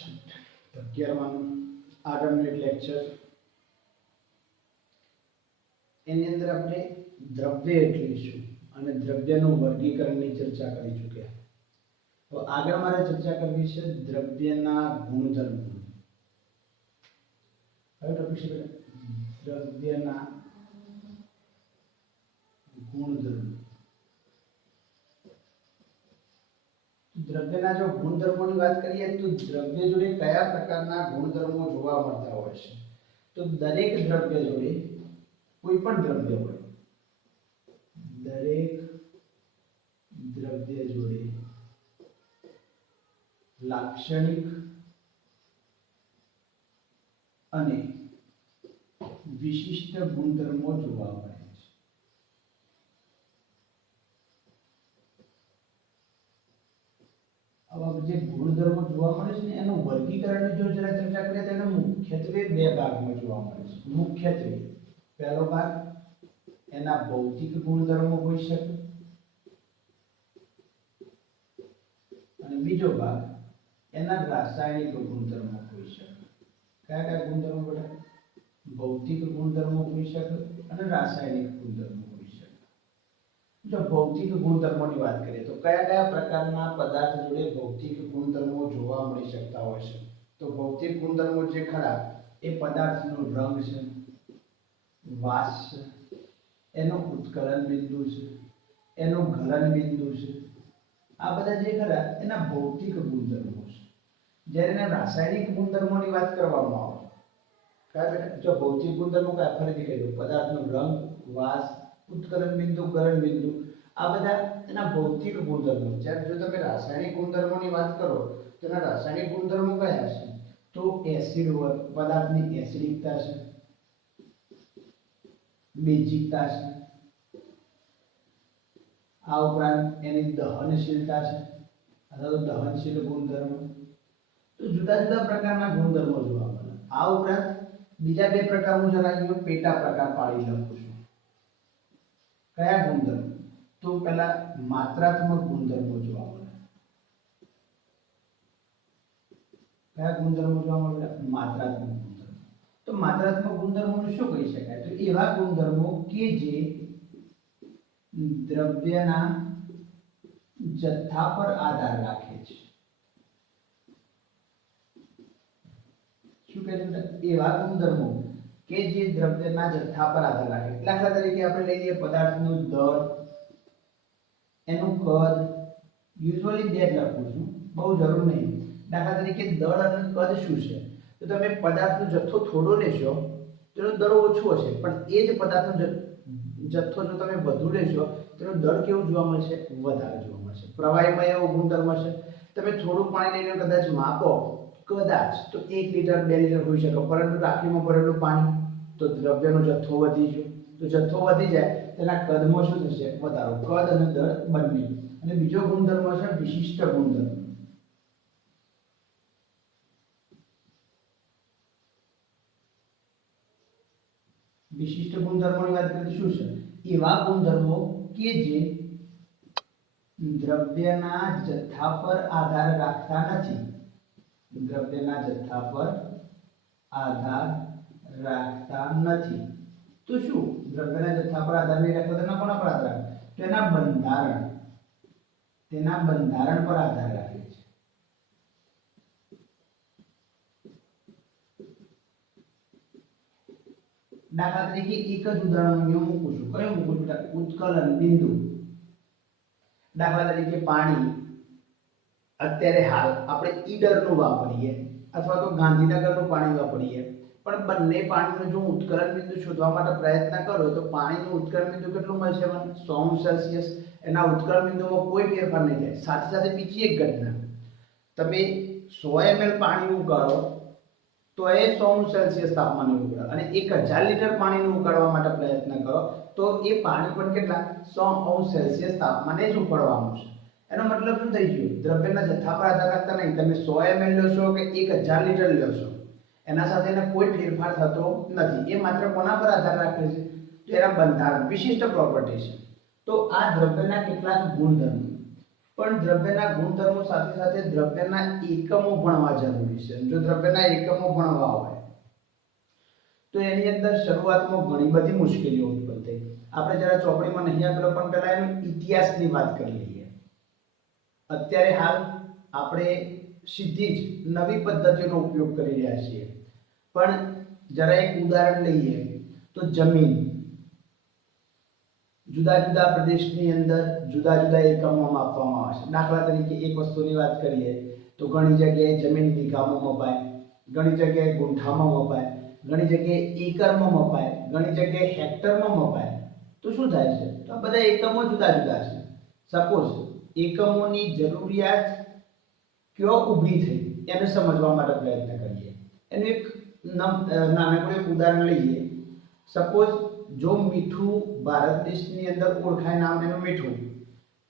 11 આગળનું એક લેક્ચર એની અંદર આપણે દ્રવ્ય એટલે શું અને દ્રવ્યનું વર્ગીકરણની ચર્ચા કરી ચૂક્યા. તો આગળ મારે ચર્ચા કરવી છે દ્રવ્યના ગુણધર્મો. કયો ટોપિક છે? દ્રવ્યના ગુણધર્મો. દ્રવ્યના જો ગુણધર્મોની વાત કરીએ તો દ્રવ્ય જોડે કયા પ્રકારના ગુણધર્મો જોવા મળતા હોય છે? તો દરેક દ્રવ્ય જોડે કોઈ પણ દ્રવ્ય હોય, દરેક દ્રવ્ય જોડે લાક્ષણિક અને વિશિષ્ટ ગુણધર્મો જોવા મળે છે. આવા જે ગુણધર્મો જોવા મળે છે ને એનું વર્ગીકરણની જો જરા ચર્ચા કરીએ તો એને મુખ્યત્વે બે ભાગમાં જોવા મળે છે. મુખ્યત્વે પહેલો ભાગ એના ભૌતિક ગુણધર્મો હોઈ શકે અને બીજો ભાગ એના રાસાયણિક ગુણધર્મો હોઈ શકે. કયા કયા ગુણધર્મો બેટા? ભૌતિક ગુણધર્મો હોઈ શકે અને રાસાયણિક ગુણધર્મો હોઈ શકે. જો ભૌતિક ગુણધર્મોની વાત કરીએ તો કયા કયા પ્રકારના પદાર્થ જોડે ભૌતિક ગુણધર્મો જોવા મળી શકતા હોય છે? તો ભૌતિક ગુણધર્મો જે ખરા એ પદાર્થનો રંગ છે, વાસ છે, એનો ઉત્કલન બિંદુ છે, એનો ગલન બિંદુ છે. આ બધા જે ખરા એના ભૌતિક ગુણધર્મો છે. જ્યારે એના રાસાયણિક ગુણધર્મોની વાત કરવામાં આવે, કયા બેટા? જો ભૌતિક ગુણધર્મો કયા? ફરીથી કહી દઉં, પદાર્થનો રંગ, વાસ, ઉત્કલન બિંદુ, ગલન બિંદુ, આ બધા એના ભૌતિક ગુણધર્મો. જ્યારે જો તમે રાસાયણિક ગુણધર્મોની વાત કરો તો એના રાસાયણિક ગુણધર્મો કયા છે? તો એસિડ હોય, પદાર્થની એસિડિકતા છે, બેઝિકતા છે, આ ઉપરાંત એની દહનશીલતા છે અથવા તો દહનશીલ ગુણધર્મો. તો જુદા જુદા પ્રકારના ગુણધર્મો જોવા મળે. આ ઉપરાંત બીજા બે પ્રકારનું જરા અહીંયા પેટા પ્રકાર પાડી લખું છું. કયા ગુણધર્મો? તો પહેલા માત્રાત્મક ગુણધર્મો જોવા મળે. કયા ગુણધર્મો જોવા મળે? માત્રાત્મક ગુણધર્મો. તો માત્રાત્મક ગુણધર્મોને શું કહી શકાય? તો એવા ગુણધર્મો કે જે દ્રવ્યના જથ્થા પર આધાર રાખે છે. શું કહે છે? એવા ગુણધર્મો કે જે દ્રવ્યના જથ્થા પર આધાર રાખે. દાખલા તરીકે આપણે લઈ લઈએ પદાર્થનું દળ, એનું કદ. યુઝ્યુઅલી બે જ લખું છું, બહુ જરૂર નહીં. દાખલા તરીકે દળ અને કદ શું છે? તો તમે પદાર્થનો જથ્થો થોડો લેશો તો એનો દળ ઓછો હશે, પણ એ જ પદાર્થનો જથ્થો જો તમે વધુ લેશો તો એનું દળ કેવું જોવા મળશે? વધારે જોવા મળશે. પ્રવાહીમાં એવો ગુણધર્મ છે, તમે થોડું પાણી લઈને કદાચ માપો, કદાચ તો 1 લિટર 2 લિટર હોઈ શકે, પરંતુ ટાંકીમાં ભરેલું પાણી તો દ્રવ્યનો જથ્થો વધી ગયો. તો જથ્થો વધી જાય તેના કદમાં શું થશે? વધારો. કદ અને દળ બંને. અને બીજો ગુણધર્મ છે વિશિષ્ટ ગુણધર્મ. વિશિષ્ટ ગુણધર્મોની વાત કરીએ શું છે? એવા ગુણધર્મો કે જે દ્રવ્યના જથ્થા પર આધાર રાખતા નથી. દ્રવ્યના જથ્થા પર આધાર રાખતા નથી. તો શું? દ્રવ્યના જથ્થા પર આધાર નહીં રાખતા, તેના કોના પર આધાર રાખે? તો એના બંધારણ, તેના બંધારણ પર આધાર રાખે છે. દાખલા તરીકે એક જ ઉદાહરણ હું મૂકું છું. કયું મૂકું છું? ઉત્કલન બિંદુ. દાખલા તરીકે પાણી અત્યારે હાલ આપણે ઈડરનું વાપરીએ અથવા તો ગાંધીનગરનું પાણી વાપરીએ, પણ બંને પાણીનું જો ઉત્કલન બિંદુ શોધવા માટે પ્રયત્ન કરો તો પાણીનું ઉત્કલન બિંદુ કેટલું મળશે? 100°C. એના ઉત્કલન બિંદુમાં કોઈ ફેરફાર નહીં થાય. સાથે સાથે બીજી એક ઘટના, તમે 100 ml પાણી ઉકાળો તો એ 100°C તાપમાને ઉકળે, અને 1000 લિટર પાણીને ઉકાળવા માટે પ્રયત્ન કરો તો એ પાણી પણ કેટલા? 100°C તાપમાને જ ઉકળવાનું છે. એનો મતલબ શું થઈ ગયો? દ્રવ્યના જથ્થા પર આધાર રાખતા નહીં. તમે 100 ml લો છો કે 1000 લિટર લો છો, એના સાથે એને કોઈ ફેરફાર થતો નથી. એ માત્ર કોના પર આધાર રાખે છે? તો એના બંધારણ, વિશિષ્ટ પ્રોપર્ટી છે. તો આ દ્રવ્યના કેટલાક ગુણધર્મો. પણ દ્રવ્યના ગુણધર્મો સાથે સાથે દ્રવ્યના એકમો ભણવા જરૂરી છે. જો દ્રવ્યના એકમો ભણવા હોય તો એની અંદર શરૂઆતમાં ઘણી બધી મુશ્કેલીઓ ઉત્પન્ન થઈ. આપણે જરા ચોપડીમાં નહીં આપેલો પણ પહેલા એનો ઇતિહાસની વાત કરી લઈએ. અત્યારે હાલ આપણે સીધી જ નવી પદ્ધતિનો ઉપયોગ કરી રહ્યા છીએ, પણ જરા એક ઉદાહરણ લઈએ તો જમીન જુદા જુદા પ્રદેશની અંદર જુદા જુદા એકમોમાં માપવામાં આવે છે. દાખલા તરીકે એક વસ્તુની વાત કરીએ તો ઘણી જગ્યાએ જમીન વીઘામાં મપાય, ઘણી જગ્યાએ ગુંઠામાં મપાય, ઘણી જગ્યાએ એકરમાં મપાય, ઘણી જગ્યાએ હેક્ટરમાં મપાય. તો શું થાય છે? તો આ બધા એકમો જુદા જુદા છે. સપોઝ એકમોની જરૂરિયાત ક્યાં ઊભી થઈ એને સમજવા માટે પ્રયત્ન કરીએ. એનું એક નાનકડું એક ઉદાહરણ લઈએ. સપોઝ જો મીઠું ભારત દેશની અંદર ઓળખાય નામ એનું મીઠું,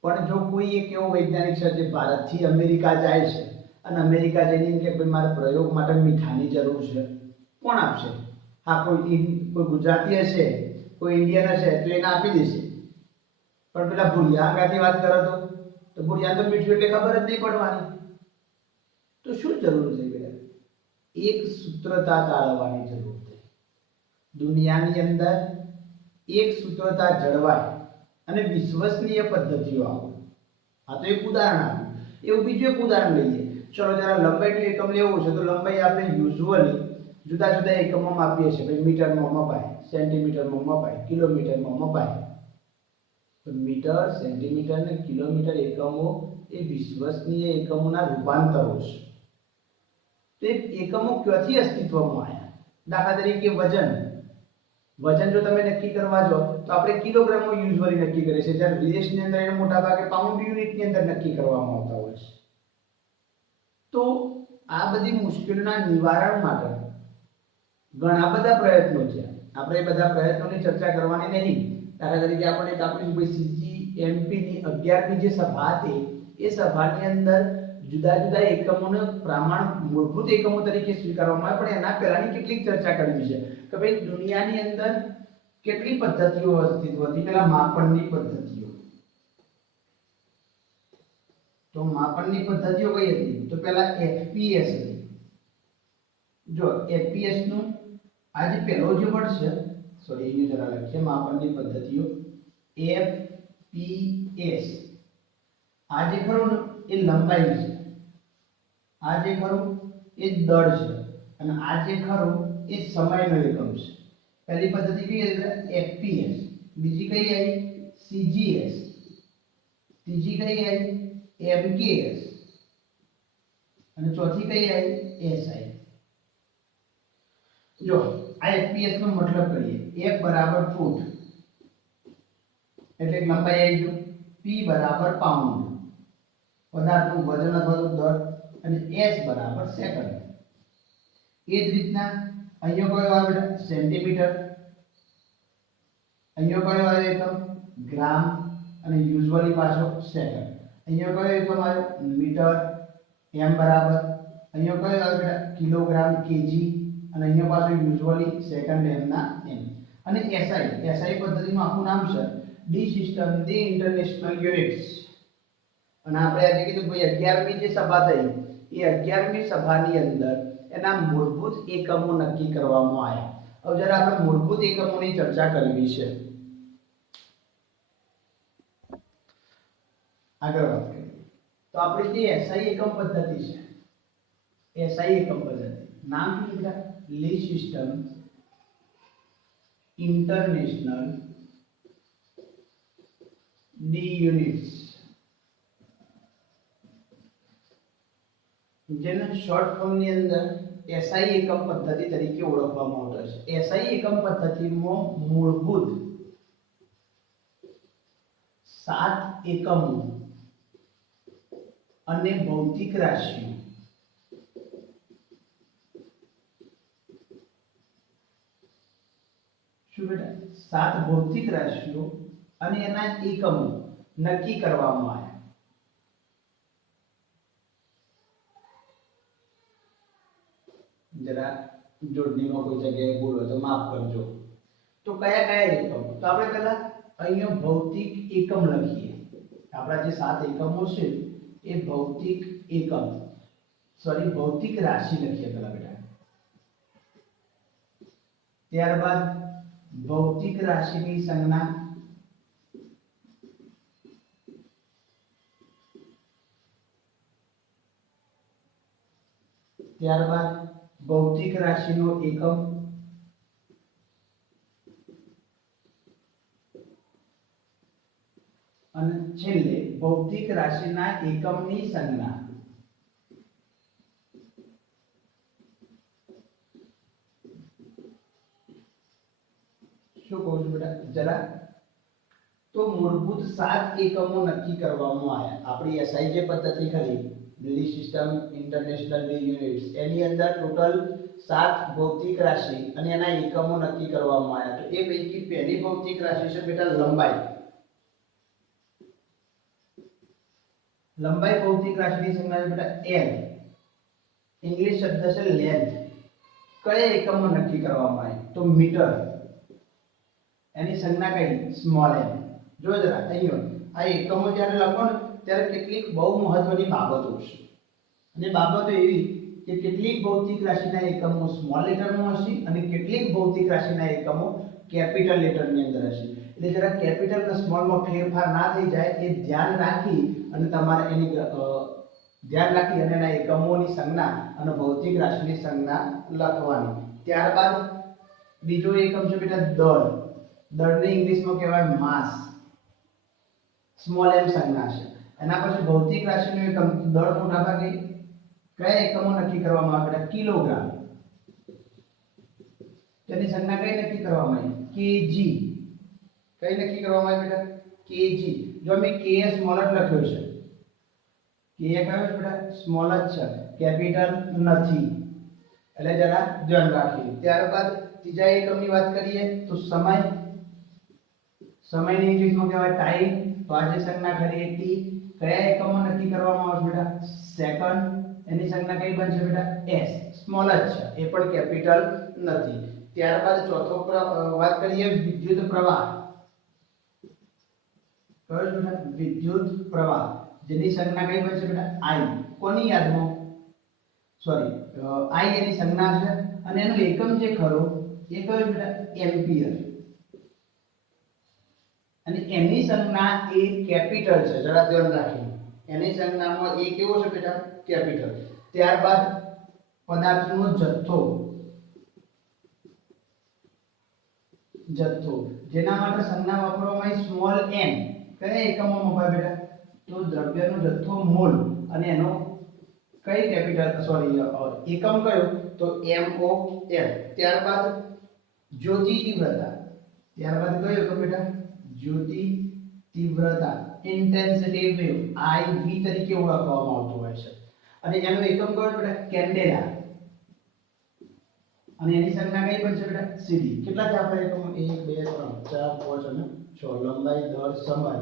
પણ જો કોઈ એક એવો વૈજ્ઞાનિક છે જે ભારતથી અમેરિકા જાય છે અને અમેરિકા જઈને એમ કે ભાઈ મારે પ્રયોગ માટે મીઠાની જરૂર છે, કોણ આપશે? હા, કોઈ ગુજરાતી હશે, કોઈ ઇન્ડિયન હશે તો એને આપી દેશે. પણ પેલા ભૂરિયા ગાતી વાત કરો તો ભૂરિયા તો મીઠું એટલે ખબર જ નહીં પડવાની. તો શું જરૂર છે બેટા? એક સૂત્રતા તાળવવાની જરૂર છે. દુનિયાની અંદર એક સૂત્રતા જળવાય અને વિશ્વસનીય પદ્ધતિઓ આવે. આ તો એક ઉદાહરણ આપ્યું. એવું બીજું એક ઉદાહરણ લઈએ. ચલો જરા લંબાઈનું એકમ લેવું છે તો લંબાઈ આપણે યુઝ્યુઅલી જુદા જુદા એકમોમાં માપીએ છીએ. ભાઈ મીટરમાં મપાય, સેન્ટીમીટરમાં મપાય, કિલોમીટરમાં મપાય. તો મીટર, સેન્ટીમીટર અને કિલોમીટર એકમો એ વિશ્વસનીય એકમોના રૂપાંતરો છે. તો એ એકમો ક્યાંથી અસ્તિત્વમાં આવ્યા? દાખલા તરીકે વજન જો તમે નક્કી કરવા જાઓ તો આપણે કિલોગ્રામમાં યુઝ્યુઅલી નક્કી કરીએ છીએ, જ્યારે વિદેશની અંદર એને મોટા ભાગે પાઉન્ડ યુનિટની અંદર નક્કી કરવામાં આવતા હોય છે. તો આ બધી મુશ્કેલીઓના નિવારણ માટે ઘણા બધા પ્રયત્નો છે. આપણે એ બધા પ્રયત્નોની ચર્ચા કરવાની નહીં. દાખલા તરીકે આપણે એક આપણી CGMPની 11મી જે સભા હતી એ સભાની અંદર જુદા જુદા એકમોને પ્રમાણ મૂળભૂત એકમો તરીકે સ્વીકારવામાં આવે, પણ એના પહેલાની કેટલીક ચર્ચા કરવી છે કે ભાઈ દુનિયાની અંદર કેટલી પદ્ધતિઓ અસ્તિત્વ હતી. પેલા માપનની પદ્ધતિઓ. તો માપનની પદ્ધતિઓ કઈ હતી? તો પેલા FPS હતી. જો FPS નું આ જે પહેલો જે વર્ડ છે, સોરી અહીંયા જરા લખીએ, માપનની પદ્ધતિઓ FPS. આ જે ખરું ને એ લંબાઈ છે, આ જે ખરું એ દળ છે, અને આ જે ખરું એ સમયનો એકમ છે. પહેલી પદ્ધતિ કઈ હતી? FPS. બીજી કઈ આવી? CGS. ત્રીજી કઈ આવી? MKS. અને ચોથી કઈ આવી? SI. જો આ FPS નો મતલબ કરીએ, F બરાબર ફૂટ એટલે લંબાઈ આવી ગયું, P બરાબર પાઉન્ડ પદાર્થનું વજન અથવા તો દળ, અને S બરાબર સેકન્ડ. એ જ રીતના અહીંયા કયો આવે? સેન્ટીમીટર. અહીંયા કયો આવે એકમ? ગ્રામ. અને યુઝ્યુઅલી પાછો સેકન્ડ. અહીંયા કયો એકમ આવ્યો? મીટર. M બરાબર. અહીંયા કયો આવે બેટા? Kilogram, KG. અને અહીંયા પાછો યુઝ્યુઅલી સેકન્ડ m ના m. અને SI પદ્ધતિનું આખું નામ છે D system, the international units. અને આપણે આજે કીધું ભાઈ 11મી જે સભા થઈ એ 11મી સભાની અંદર એના મૂળભૂત એકમો નક્કી કરવામાં આવ્યા. હવે જરા આપણે મૂળભૂત એકમોની ચર્ચા કરવી છે. આગળ વાત કરીએ તો આપણી જે SI એકમ પદ્ધતિ છે, SI એકમ પદ્ધતિ નામ શું છે? લી સિસ્ટમ ઇન્ટરનેશનલ ડી યુનિટ્સ, જેને શોર્ટ ફોર્મ ની અંદર SI એકમ પદ્ધતિ તરીકે ઓળખવામાં આવતો છે. SI એકમ પદ્ધતિમાં મૂળભૂત 7 એકમો અને ભૌતિક રાશિઓ શું બેટા? 7 ભૌતિક રાશિઓ અને એના એકમો નક્કી કરવામાં આવ્યા. જરા જોડણીમાં કોઈ જગ્યાએ ભૂલ હોય તો માફ કરજો. તો કયા કયા એકમો? તો આપણે પહેલા અહીંયા ભૌતિક એકમ લખીએ. આપણા જે 7 એકમો છે એ ભૌતિક એકમ સોરી ભૌતિક રાશિ લખીએ પેલા બેટા, ત્યારબાદ ભૌતિક રાશિની સંજ્ઞા, ત્યારબાદ ભૌતિક રાશિનો એકમ, અને છેલ્લે ભૌતિક રાશિના એકમની સંજ્ઞા. શું કહું છું બેટા જરા? તો મૂળભૂત 7 એકમો નક્કી કરવામાં આવ્યા. આપણી એસઆઈ જે પદ્ધતિ ખરી દિલ્હી સિસ્ટમ ઇન્ટરનેશનલ ડી યુનિટ્સ, એની અંદર ટોટલ 7 ભૌતિક રાશિ અને એના એકમો નક્કી કરવામાં આવ્યા. તો એ પૈકી પહેલી ભૌતિક રાશિ છે બેટા લંબાઈ. લંબાઈ ભૌતિક રાશિની સંજ્ઞા છે બેટા l. ઇંગ્લિશ શબ્દ છે લેન્થ. કયા એકમો નક્કી કરવામાં આવે? તો મીટર. એની સંજ્ઞા કઈ? Small m. જો જરા અહીંયા આ એકમો જ્યારે લખો ને ત્યારે કેટલીક બહુ મહત્વની બાબતો છે, અને બાબતો એવી કે કેટલીક ભૌતિક રાશિના એકમો સ્મોલ લેટરમાં હશે અને કેટલીક ભૌતિક રાશિના એકમો કેપિટલ લેટરની અંદર હશે. એટલે જરા કેપિટલ અને સ્મોલમાં ફેરફાર ના થઈ જાય એ ધ્યાન રાખી અને તમારે એની ધ્યાન રાખી અને એના એકમોની સંજ્ઞા અને ભૌતિક રાશિની સંજ્ઞા લખવાની. ત્યારબાદ બીજો એકમ છે બેટા દળ. દળને ઇંગ્લિશમાં કહેવાય માસ. સ્મોલ m સંજ્ઞા છે. એના પછી ભૌતિક રાશિનો એકમ દળ મોટા ભાગે કયા એકમો નક્કી કરવામાં આવે? કિલોગ્રામ. તેની સંજ્ઞા કઈ નક્કી કરવામાં આવી? kg. કઈ નક્કી કરવામાં આવી બેટા? kg. જો મેં k સ્મોલ જ લખ્યો છે, k કયો છે બેટા? સ્મોલ જ છે, કેપિટલ નથી, એટલે જરા ધ્યાન રાખીએ. ત્યારબાદ ત્રીજા એકમની વાત કરીએ તો સમય. સમયની ઇંગ્લિશમાં કહેવાય ટાઈમ. તો આજે સંજ્ઞા કરીએ t. કયા એકમો નક્કી કરવામાં આવે બેટા? સેકન્ડ. એની સંજ્ઞા કઈ બનશે બેટા? s. સ્મોલ જ છે, એ પણ કેપિટલ નથી. ત્યારબાદ ચોથો વાત કરીએ વિદ્યુત પ્રવાહ. કયો છે બેટા? વિદ્યુત પ્રવાહ. જેની સંજ્ઞા કઈ બનશે બેટા? i. કોની યાદમાં? સોરી i એની સંજ્ઞા છે અને એનો એકમ જે ખરો એ કયો છે બેટા? એમ્પિયર. અને એની સંજ્ઞા એ કેપિટલ છે, જરા ધ્યાન રાખીએ. એની સંજ્ઞામાં એ કેવો છે બેટા? કેપિટલ. ત્યારબાદ પદાર્થનો જથ્થો. જથ્થો જેના માટે સંજ્ઞા વાપરવામાં આવી સ્મોલ m. કયા એકમમાં વપરાય બેટા? તો દ્રવ્યનો જથ્થો મોલ, અને એનો કઈ કેપિટલ સોરી એકમ કયો? તો mol. ત્યારબાદ જ્યોતિ તીવ્રતા. ત્યારબાદ કયો એકમ બેટા? જ્યોતિ તીવ્રતા. ઇન્ટેન્સિટી વેવ IV તરીકે ઓળખવામાં આવતો હોય છે, અને એનો એકમ કયો બેટા? કેન્ડેલા. અને એની સંજ્ઞા કઈ બનશે બેટા? cd. કેટલા છે આપણા એકમો? 1 2 3 4 5 અને 6. લંબાઈ, દર, સમય,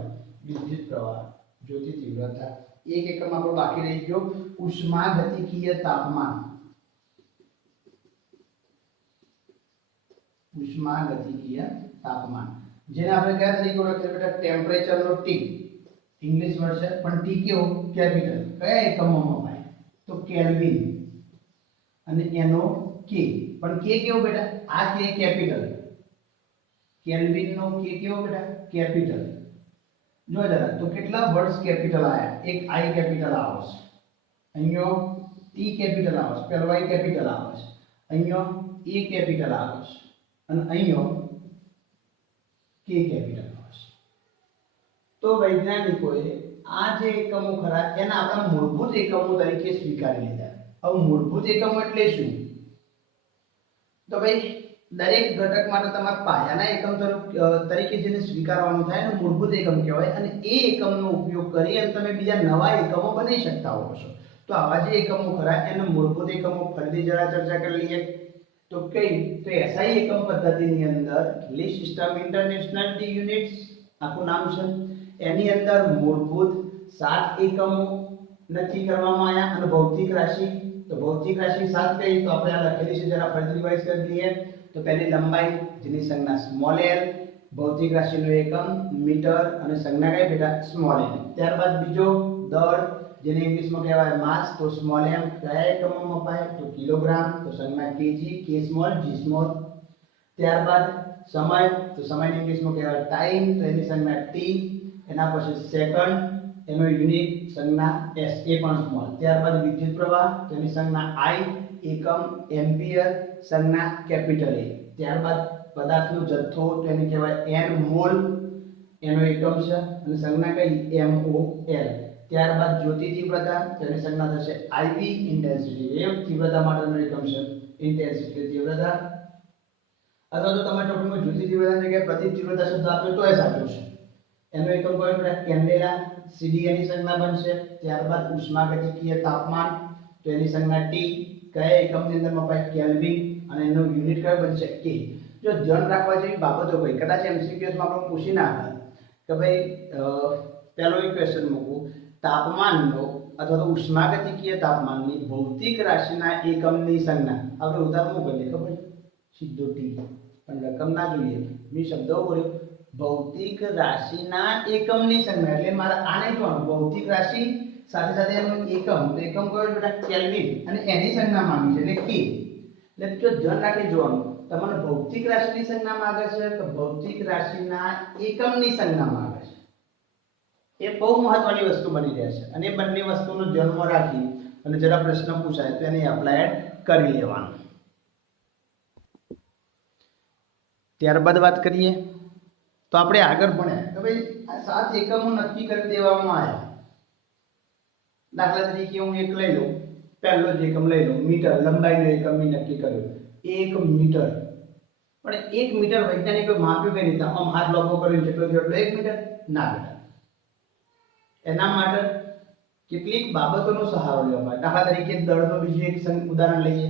વિદ્યુત પ્રવાહ, જ્યોતિ તીવ્રતા. એક એકમ આપણો બાકી રહી ગયો ઉષ્માગતિકીય તાપમાન. ઉષ્માગતિકીય તાપમાન જેને આપણે કયા તરીકે ઓળખીએ બેટા? ટેમ્પરેચરનો t. ઇંગ્લિશ વર્ડ છે પણ t કેવો? કેપિટલ. કયા એકમમાં વપરાય? તો કેલ્વિન. અને એનો k. પણ k કેવો બેટા? આ k કેપિટલ. કેલ્વિન નો k કેવો બેટા? કેપિટલ. જો જરા તો કેટલા વર્ડ્સ કેપિટલ આયા? એક i કેપિટલ આવે છે, અહીંયા t કેપિટલ આવે છે, પેલો i કેપિટલ આવે છે, અહીંયા a કેપિટલ આવે છે, અને અહીંયા k કેપિટલ આવે છે. તો વૈજ્ઞાનિકોએ આ જે એકમો ખરા એના આપણા મૂળભૂત એકમો તરીકે સ્વીકારી લીધા. હવે મૂળભૂત એકમો એટલે શું? તો ભાઈ દરેક ઘટક માટે તમારે પાયાના એકમ તરીકે જેને સ્વીકારવાનું થાય એને મૂળભૂત એકમ કહેવાય, અને એ એકમનો ઉપયોગ કરી અને તમે બીજા નવા એકમો બનાવી શકતા હો છો. તો આવા જે એકમો ખરા એના મૂળભૂત એકમો ફરીથી જરા ચર્ચા કરી લઈએ. તો કઈ? તો એસઆઈ એકમ પદ્ધતિની અંદર Delhi system international d units આખું નામ છે. એની અંદર મૂળભૂત 7 એકમો નક્કી કરવામાં આવ્યા, અને ભૌતિક રાશિ. તો ભૌતિક રાશિ 7 કઈ? તો આપણે આ લખેલી છે, જરા ફરીથી રિવાઇઝ કરી લઈએ. તો પહેલી લંબાઈ જેની સંજ્ઞા સ્મોલ l. ભૌતિક રાશિનો એકમ મીટર અને સંજ્ઞા કઈ બેટા? Small m. ત્યારબાદ બીજો દળ જેને ઇંગ્લિશમાં કહેવાય માસ, તો સ્મોલ m કયા એકમમાં મપાય તો કિલોગ્રામ, તો સંજ્ઞા કેજી, કે સ્મોલ, જી સ્મોલ. ત્યારબાદ સમય, તો સમયને ઇંગ્લિશમાં કહેવાય ટાઈમ, તો એની સંજ્ઞા ટી. એના પછી સેકન્ડ, એનો યુનિટ સંજ્ઞા એસ, એ પણ સ્મોલ. ત્યારબાદ વિદ્યુત પ્રવાહ, તો એની સંજ્ઞા આઈ, એકમ એમ્પિયર, સંજ્ઞા કેપિટલ એ. ત્યારબાદ પદાર્થનો જથ્થો, તો એને કહેવાય એન મોલ, એનો એકમ છે અને સંજ્ઞા કઈ MOL. ત્યારબાદ જ્યોતિ તીવ્રતા, તેની સંજ્ઞા થશે IV, ઇન્ટેન્સિટી વેવ. તીવ્રતા માટેનો એકમ છે ઇન્ટેન્સિટી તીવ્રતા. અથવા તો તમે ટોપિકમાં જ્યોતિ તીવ્રતાની જગ્યાએ પ્રદીપ તીવ્રતા શબ્દ આપ્યો તો એ સાચું છે. એનો એકમ કયો છે કેન્ડેલા, CD એની સંજ્ઞા બનશે. ત્યારબાદ ઉષ્માગતિકીય તાપમાન, તો એની સંજ્ઞા T. કયા એકમની અંદર મપાય કેલ્વિન, અને એનો યુનિટ કયો બનશે કે. જો ધ્યાન રાખવા જેવી બાબતો કઈ કદાચ MCQs માં આપણે પૂછી નાખે કે ભાઈ પહેલો એક ક્વેશ્ચન મૂકું, તાપમાનનો અથવા તો ઉષ્માગતિકીય તાપમાનની ભૌતિક રાશિના એકમની સંજ્ઞા. આપણે ઉદાહરણ મૂકીએ ખબર સીધો ટી, પણ રકમ ના જોઈએ. મેં શબ્દો બોલ્યો ભૌતિક રાશિના એકમની સંજ્ઞા, એટલે મારે આ નહીં જોવાનું ભૌતિક રાશિ સાથે સાથે એનો એકમ. તો એકમ કયો છે બેટા કેલ્વિન, અને એની સંજ્ઞા માંગી છે એટલે કે. એટલે જો ધ્યાન રાખી જોવાનું, તમને ભૌતિક રાશિની સંજ્ઞા માંગે છે કે ભૌતિક રાશિના એકમની સંજ્ઞા માંગે છે. એ બહુ મહત્વની વસ્તુ બની રહે છે, અને એ બંને વસ્તુનો જન્મ રાખી અને જરા પ્રશ્ન પૂછાય તો એને એપ્લાયડ કરી લેવાનું. ત્યારબાદ વાત કરીએ તો આપણે આગળ ભણ્યા કે ભાઈ આ 7 એકમો નક્કી કરી દેવામાં આવ્યા. દાખલા તરીકે હું એક લઈ લઉં, પહેલો જ એકમ લઈ લઉં મીટર, લંબાઈનો એકમ મેં નક્કી કર્યો 1 મીટર. પણ 1 મીટર વૈજ્ઞાનિકોએ માપ્યું કઈ રીતે? આમ હાથ લોબો કર્યો જેટલો 1 મીટર ના બેટા. એના માટે કેટલીક બાબતોનો સહારો લેવો પડે. દાખલા તરીકે દળનો બીજું એક ઉદાહરણ લઈએ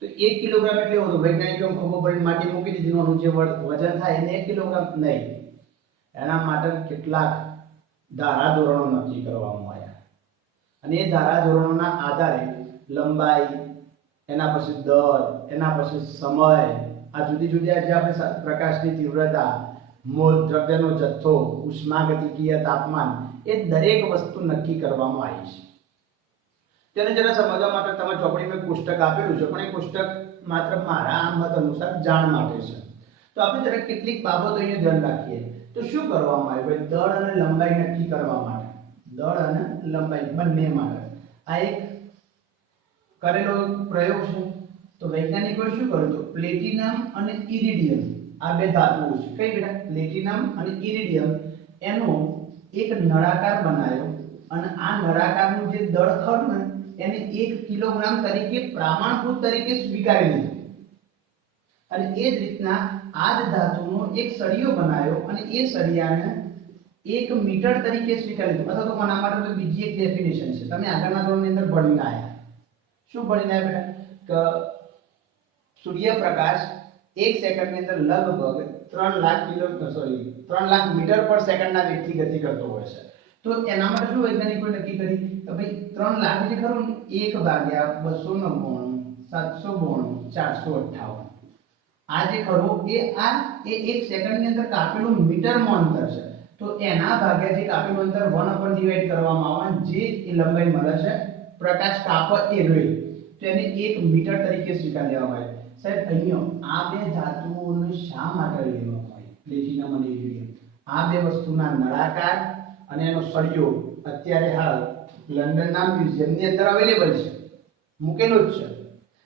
તો 1 કિલોગ્રામ એટલે એવું વૈજ્ઞાનિકો ખબર પડી માટી મૂકી દીધી, એનું જે વજન થાય એને 1 કિલોગ્રામ નહીં. એના માટે કેટલાક ધારાધોરણો નક્કી કરવામાં આવ્યા, અને એ ધારાધોરણોના આધારે લંબાઈ, એના પછી દર, એના પછી સમય, આ જુદી જુદી જે આપણે પ્રકાશની તીવ્રતા, મોલ, દ્રવ્યનો જથ્થો, ઉષ્માગતિકીય તાપમાન, એ દરેક વસ્તુ નક્કી કરવામાં આવી છે. તેને જરા સમજવા માટે તમે ચોપડીમાં પુસ્તક આપેલું છે, પણ એ પુસ્તક માત્ર મારા મત અનુસાર જાણ માટે છે. તો આપણે જરા કેટલીક બાબતો અહીંયા ધ્યાન રાખીએ. તો શું કરવામાં આવ્યું? દળ અને લંબાઈ નક્કી કરવા માટે, દળ અને લંબાઈ બંને માટે આ એક કરેલો પ્રયોગ છે. તો વૈજ્ઞાનિકોએ શું કર્યું? તો પ્લેટિનમ અને ઇરિડિયમ આ બે ધાતુઓ છે. કઈ બેટા? પ્લેટિનમ અને ઇરિડિયમ, એનો એક નળાકાર બનાવ્યો, અને આ નળાકારનું જે દળ ખરું ને એને 1 કિલોગ્રામ તરીકે પ્રમાણભૂત તરીકે સ્વીકારી લીધું. અને એ જ રીતના આ જ ધાતુનો એક સળિયો બનાવ્યો, અને એ સળિયાને 1 મીટર તરીકે સ્વીકારી લીધું. અથવા તો આના માટે તો બીજી એક ડેફિનેશન છે, તમે આગળના ધોરણની અંદર ભણીને આવ્યા. શું ભણીને આવ્યા બેટા? કે સૂર્યપ્રકાશ 1 સેકન્ડની અંદર લગભગ 3 લાખ મીટર પર સેકન્ડના વેગથી ગતિ કરતો હોય છે. તો એના માટે શું વૈજ્ઞાનિકોએ નક્કી કરી કે ભાઈ 3 લાખ જે ખરું 1 ભાગ્યા 299 792 458, આ જે ખરું એ 1 સેકન્ડની અંદર કાપેલું મીટરમાં અંતર છે. તો એના ભાગ્યા જે કાપેલું અંતર 1 ડિવાઈડ કરવામાં આવે, જે લંબાઈ મળે છે પ્રકાશ કાપ એ રહે, તો એને 1 મીટર તરીકે સ્વીકાર લેવામાં આવે. સાહેબ અહીંયા આ બે ધાતુઓને શા માટે લેવામાં આવે? પ્લેટિનમ અને ઇરિડિયમ, આ બે વસ્તુના નળાકાર અને એનો સળિયો અત્યારે હાલ લંડનના મ્યુઝિયમની અંદર અવેલેબલ છે, મૂકેલો જ છે.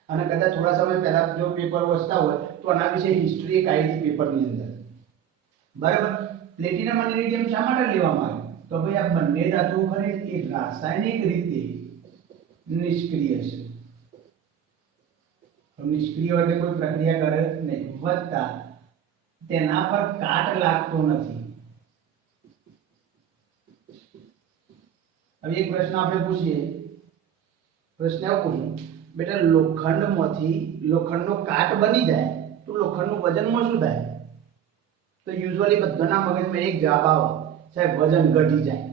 અને કદાચ થોડા સમય પહેલા જો પેપર વાંચતા હોય તો આના વિશે હિસ્ટ્રી એક આવી હતી પેપરની અંદર, બરાબર. પ્લેટિનમ અને ઇરિડિયમ શા માટે લેવામાં આવે? તો ભાઈ આ બંને ધાતુઓ ખરી એ રાસાયણિક રીતે નિષ્ક્રિય છે. નિષ્ક્રિય એટલે કોઈ પ્રક્રિયા કરે નહીં, વત્તા તેના પર કાટ લાગતો નથી. હવે એક પ્રશ્ન આપણે પૂછીએ, પ્રશ્ન એવો પૂછું બેટા, લોખંડમાંથી લોખંડનો કાટ બની જાય તો લોખંડનું વજનમાં શું થાય? તો યુઝ્યુઅલી બધાના મગજમાં એક જવાબ આવે, સાહેબ વજન ઘટી જાય.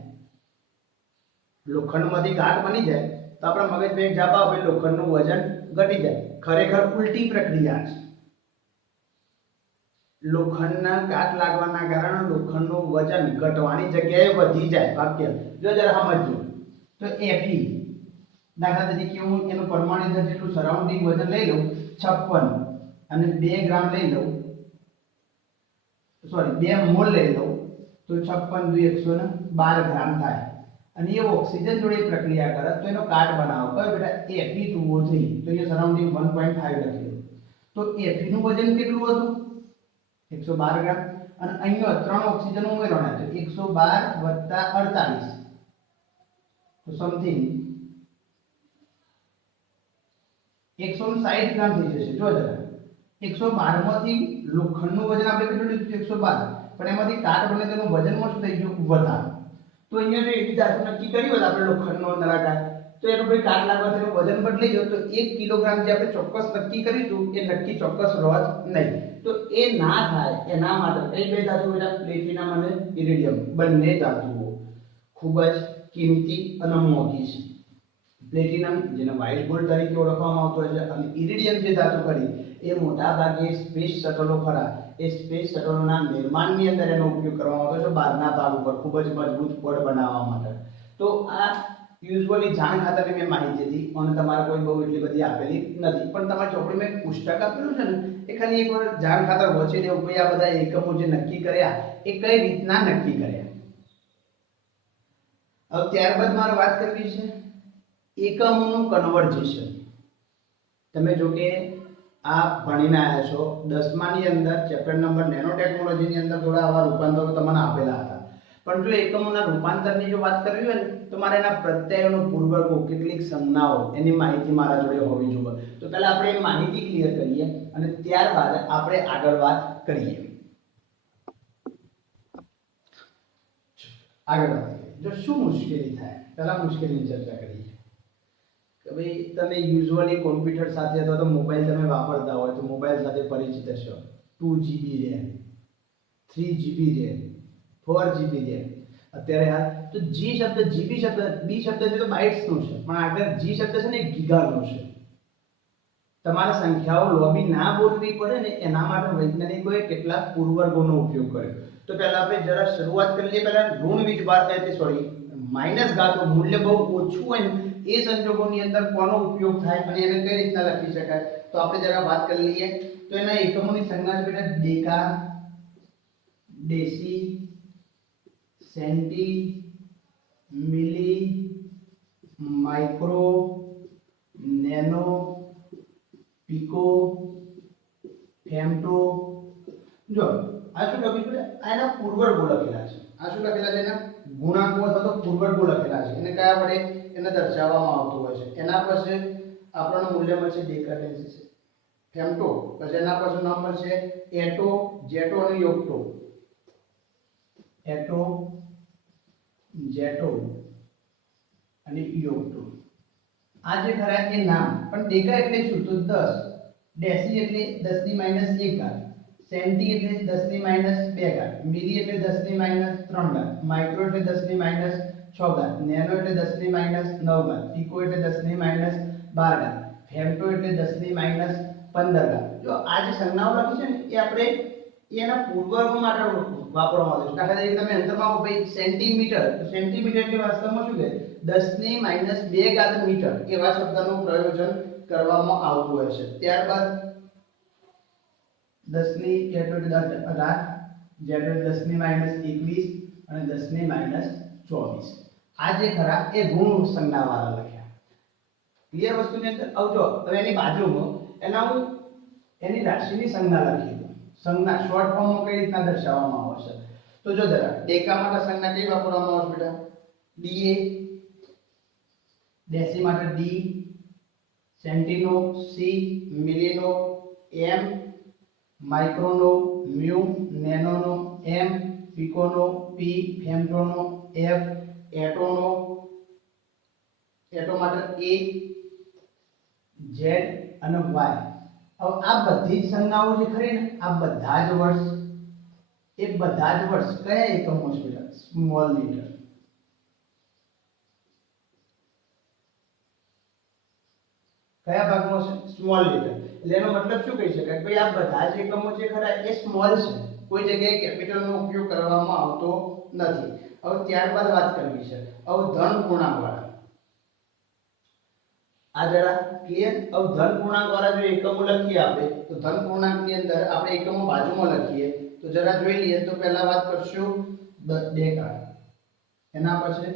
લોખંડમાંથી કાટ બની જાય તો આપણા મગજમાં એક જવાબ આવે, લોખંડનું વજન ઘટી જાય. ખરેખર ઉલટી પ્રક્રિયા છે. લોખંડના કાટ લાગવાના કારણે લોખંડનું વજન ઘટવાની જગ્યાએ વધી જાય. વાક્ય જો જરા સમજો, તો Fe દાખલા તરીકે હું એનું પરમાણુ દર જેટલું સરાઉન્ડિંગ વજન લઈ લઉં 56 અને 2 ગ્રામ લઈ લઉં, સોરી 2 મોલ લઈ લઉં તો 56 × 112 ગ્રામ થાય અને એ ઓક્સિજન જોડે પ્રક્રિયા કરે તો એનો કાર્ડ બનાવો કયો બેટા Fe2O3 તો એ સરાઉન્ડિંગ 1.5 લખી દો તો Fe નું વજન કેટલું હતું 112 ગ્રામ અને અહીંયા 3 ઓક્સિજન ઉમેરવાના તો 112 + 48 તો સમથિંગ 160 ગ્રામ થઈ જશે. જો જરા 112 માંથી લોખંડનું વજન આપણે કેટલું લીધું 112 પણ એમાંથી કાટ બને તેનું વજનમાં શું થઈ ગયું વધારો. તો અહીંયા જો એવી ધાતુ નક્કી કરી હોય આપણે લોખંડનો નળાકાર તો એનું ભાઈ કાટ લાગવાથી એનું વજન બદલાઈ જાય તો 1 કિલોગ્રામ જે આપણે ચોક્કસ નક્કી કર્યું એ નક્કી ચોક્કસ રોજ નહીં. તો એ ના થાય એના માટે કઈ બે ધાતુ બેટા પ્લેટિનમ અને ઇરિડિયમ બંને ધાતુઓ ખૂબ જ કિંમતી અને મોંઘી છે. પ્લેટિનમ જેને વ્હાઇટ ગોલ્ડ તરીકે ઓળખવામાં આવતો હોય છે અને ઇરિડિયમ જે ધાતુ કરી એ મોટા ભાગે સ્પેસ શટલો ખરા એ સ્પેસ શટલોના નિર્માણની અંદર એનો ઉપયોગ કરવામાં આવતો છે બહારના ભાગ ઉપર ખૂબ જ મજબૂત પડ બનાવવા માટે. તો આ યુઝ્યુઅલી જાણ ખાતરની મેં માહિતી હતી અને તમારે કોઈ બહુ એટલી બધી આપેલી નથી પણ તમારી ચોપડી મેં પુસ્તક આપેલું છે ને એ ખાલી એકવાર જાણ ખાતર વચ્ચે દેવું ભાઈ આ બધા એકમો જે નક્કી કર્યા એ કઈ રીતના નક્કી કર્યા. હવે ત્યારબાદ મારે વાત કરવી છે એકમોનું કન્વર્જેશન. તમે જો કે આ ભણીને આવ્યા છો 10મા ની અંદર ચેપ્ટર નંબર નેનો ટેકનોલોજી ની અંદર થોડા આવા રૂપાંતરો તમને આપેલા હતા પણ જો એકમોના રૂપાંતરની જો વાત કરવી હોય ને તો મારે એના પ્રત્યયનો પૂર્વકો કેટલીક સંજ્ઞાઓ એની માહિતી મારા જોડે હોવી જોઈએ. તો પહેલા આપણે એ માહિતી ક્લિયર કરીએ અને ત્યારબાદ આપણે આગળ વાત કરીએ. આગળ વાત કરીએ જો શું મુશ્કેલી થાય પહેલા મુશ્કેલીની ચર્ચા કરીએ કે ભાઈ તમે યુઝ્યુઅલી કોમ્પ્યુટર સાથે અથવા તો મોબાઈલ તમે વાપરતા હોય તો મોબાઈલ સાથે પરિચિત હશો. 2GB RAM 3GB RAM 4GB RAM અત્યારે હાલ તો G શબ્દ GB શબ્દ B શબ્દ છે તો બાઇટ્સ નો છે પણ આગળ G શબ્દ છે ને ગીગા નો છે. તમારે સંખ્યાઓ લોબી ના બોલવી પડે ને એના માટે વૈજ્ઞાનિકોએ કેટલાક પૂર્વવર્ગોનો ઉપયોગ કર્યો. તો પહેલા આપણે જરા શરૂઆત કરી લઈએ. પહેલા ઋણ વીજભાર સોરી માઈનસ ઘાતો મૂલ્ય બહુ ઓછું હોય ને એ સંજોગોની અંદર કોનો ઉપયોગ થાય અને એને કઈ રીતના લખી શકાય તો આપણે જરા વાત કરી લઈએ. તો એના એકમોની સંજ્ઞા છે બેટા ડેકા ડેસી સેન્ટી મિલી માઇક્રો નેનો પીકો ફેમ્ટો. જો આ શું લખ્યું છે આ એના પૂર્વવર્ગો લખેલા છે. આ શું લખેલા છે એના ગુણાંકો અથવા તો પૂર્વવર્ગો લખેલા છે. એને કયા વડે એને દર્શાવવામાં આવતું હોય છે. એના પછી આપણને મૂલ્ય મળશે ડેકાડેન્સિસ ફેમ્ટો પછી એના પછી નામ મળશે એટો જેટો અને યોક્ટો. એટો જેટો અને યોક્ટો આ જે ખરા એ નામ પણ ડેકા એટલે શું તો 10 ડેસી એટલે 10 ની -1 ઘાત સેન્ટી એટલે 10 ની -2 ઘાત મિલી એટલે 10 ની -3 ઘાત માઇક્રો એટલે 10 ની -6 ઘાત નેનો એટલે 10 ની -9 ઘાત પીકો એટલે 10 ની -12 ઘાત ફેમ્ટો એટલે 10 ની -15 ઘાત. જો આ જે સંજ્ઞાઓ લખી છે ને એ આપણે એના પૂર્વવર્ગો માટે વાપરવામાં આવે છે. દાખલા તરીકે તમે અંતરમાં ભાઈ સેન્ટીમીટર તો સેન્ટીમીટર એટલે વાસ્તવમાં શું કહે 10 ની -2 ઘાત મીટર એવા શબ્દનું પ્રયોજન કરવામાં આવતું હોય છે. ત્યારબાદ 10 ની જેટલો 18 જેટલો 10 ની -21 અને 10 ની -24 આ જે ખરા એ ગુણ સંજ્ઞાવાળા લખ્યા. ક્લિયર વસ્તુની અંદર આવજો. હવે એની બાજુમાં એના હું એની રાશિની સંજ્ઞા લખી દઉં. સંજ્ઞા શોર્ટ ફોર્મમાં કઈ રીતના દર્શાવવામાં આવે છે તો જો જરા ડેકા માટે સંજ્ઞા કઈ વાપરવામાં આવે છે બેટા DA ડેસી માટે D સેન્ટીનો C મિલીનો M માઇક્રોનો મ્યુ નેનોનો M પીકોનો P ફેમ્ટોનો F એટોનો એટો માટે A Z અને Y. હવે આ બધી જ સંજ્ઞાઓ જે ખરી ને આ બધા જ વર્ષ કયા એકમો છે બેટા સ્મોલ લીટર. કયા ભાગમાં છે સ્મોલ લીટર એટલે એનો મતલબ શું કહી શકાય ભાઈ આ બધા જ એકમો જે ખરા એ સ્મોલ છે કોઈ જગ્યાએ કેપિટલ નો ઉપયોગ કરવામાં આવતો નથી. હવે ત્યારબાદ વાત કરવી છે હવે ધન પૂર્ણાંક વાળા આ જરા ક્લિયર. હવે ધન પૂર્ણાંક વાળા જો એકમો લખીએ આપણે તો ધન પૂર્ણાંક ની અંદર આપણે એકમો બાજુમાં લખીએ તો જરા જોઈ લઈએ. તો પહેલા વાત કરશું ડેકા, એના પછી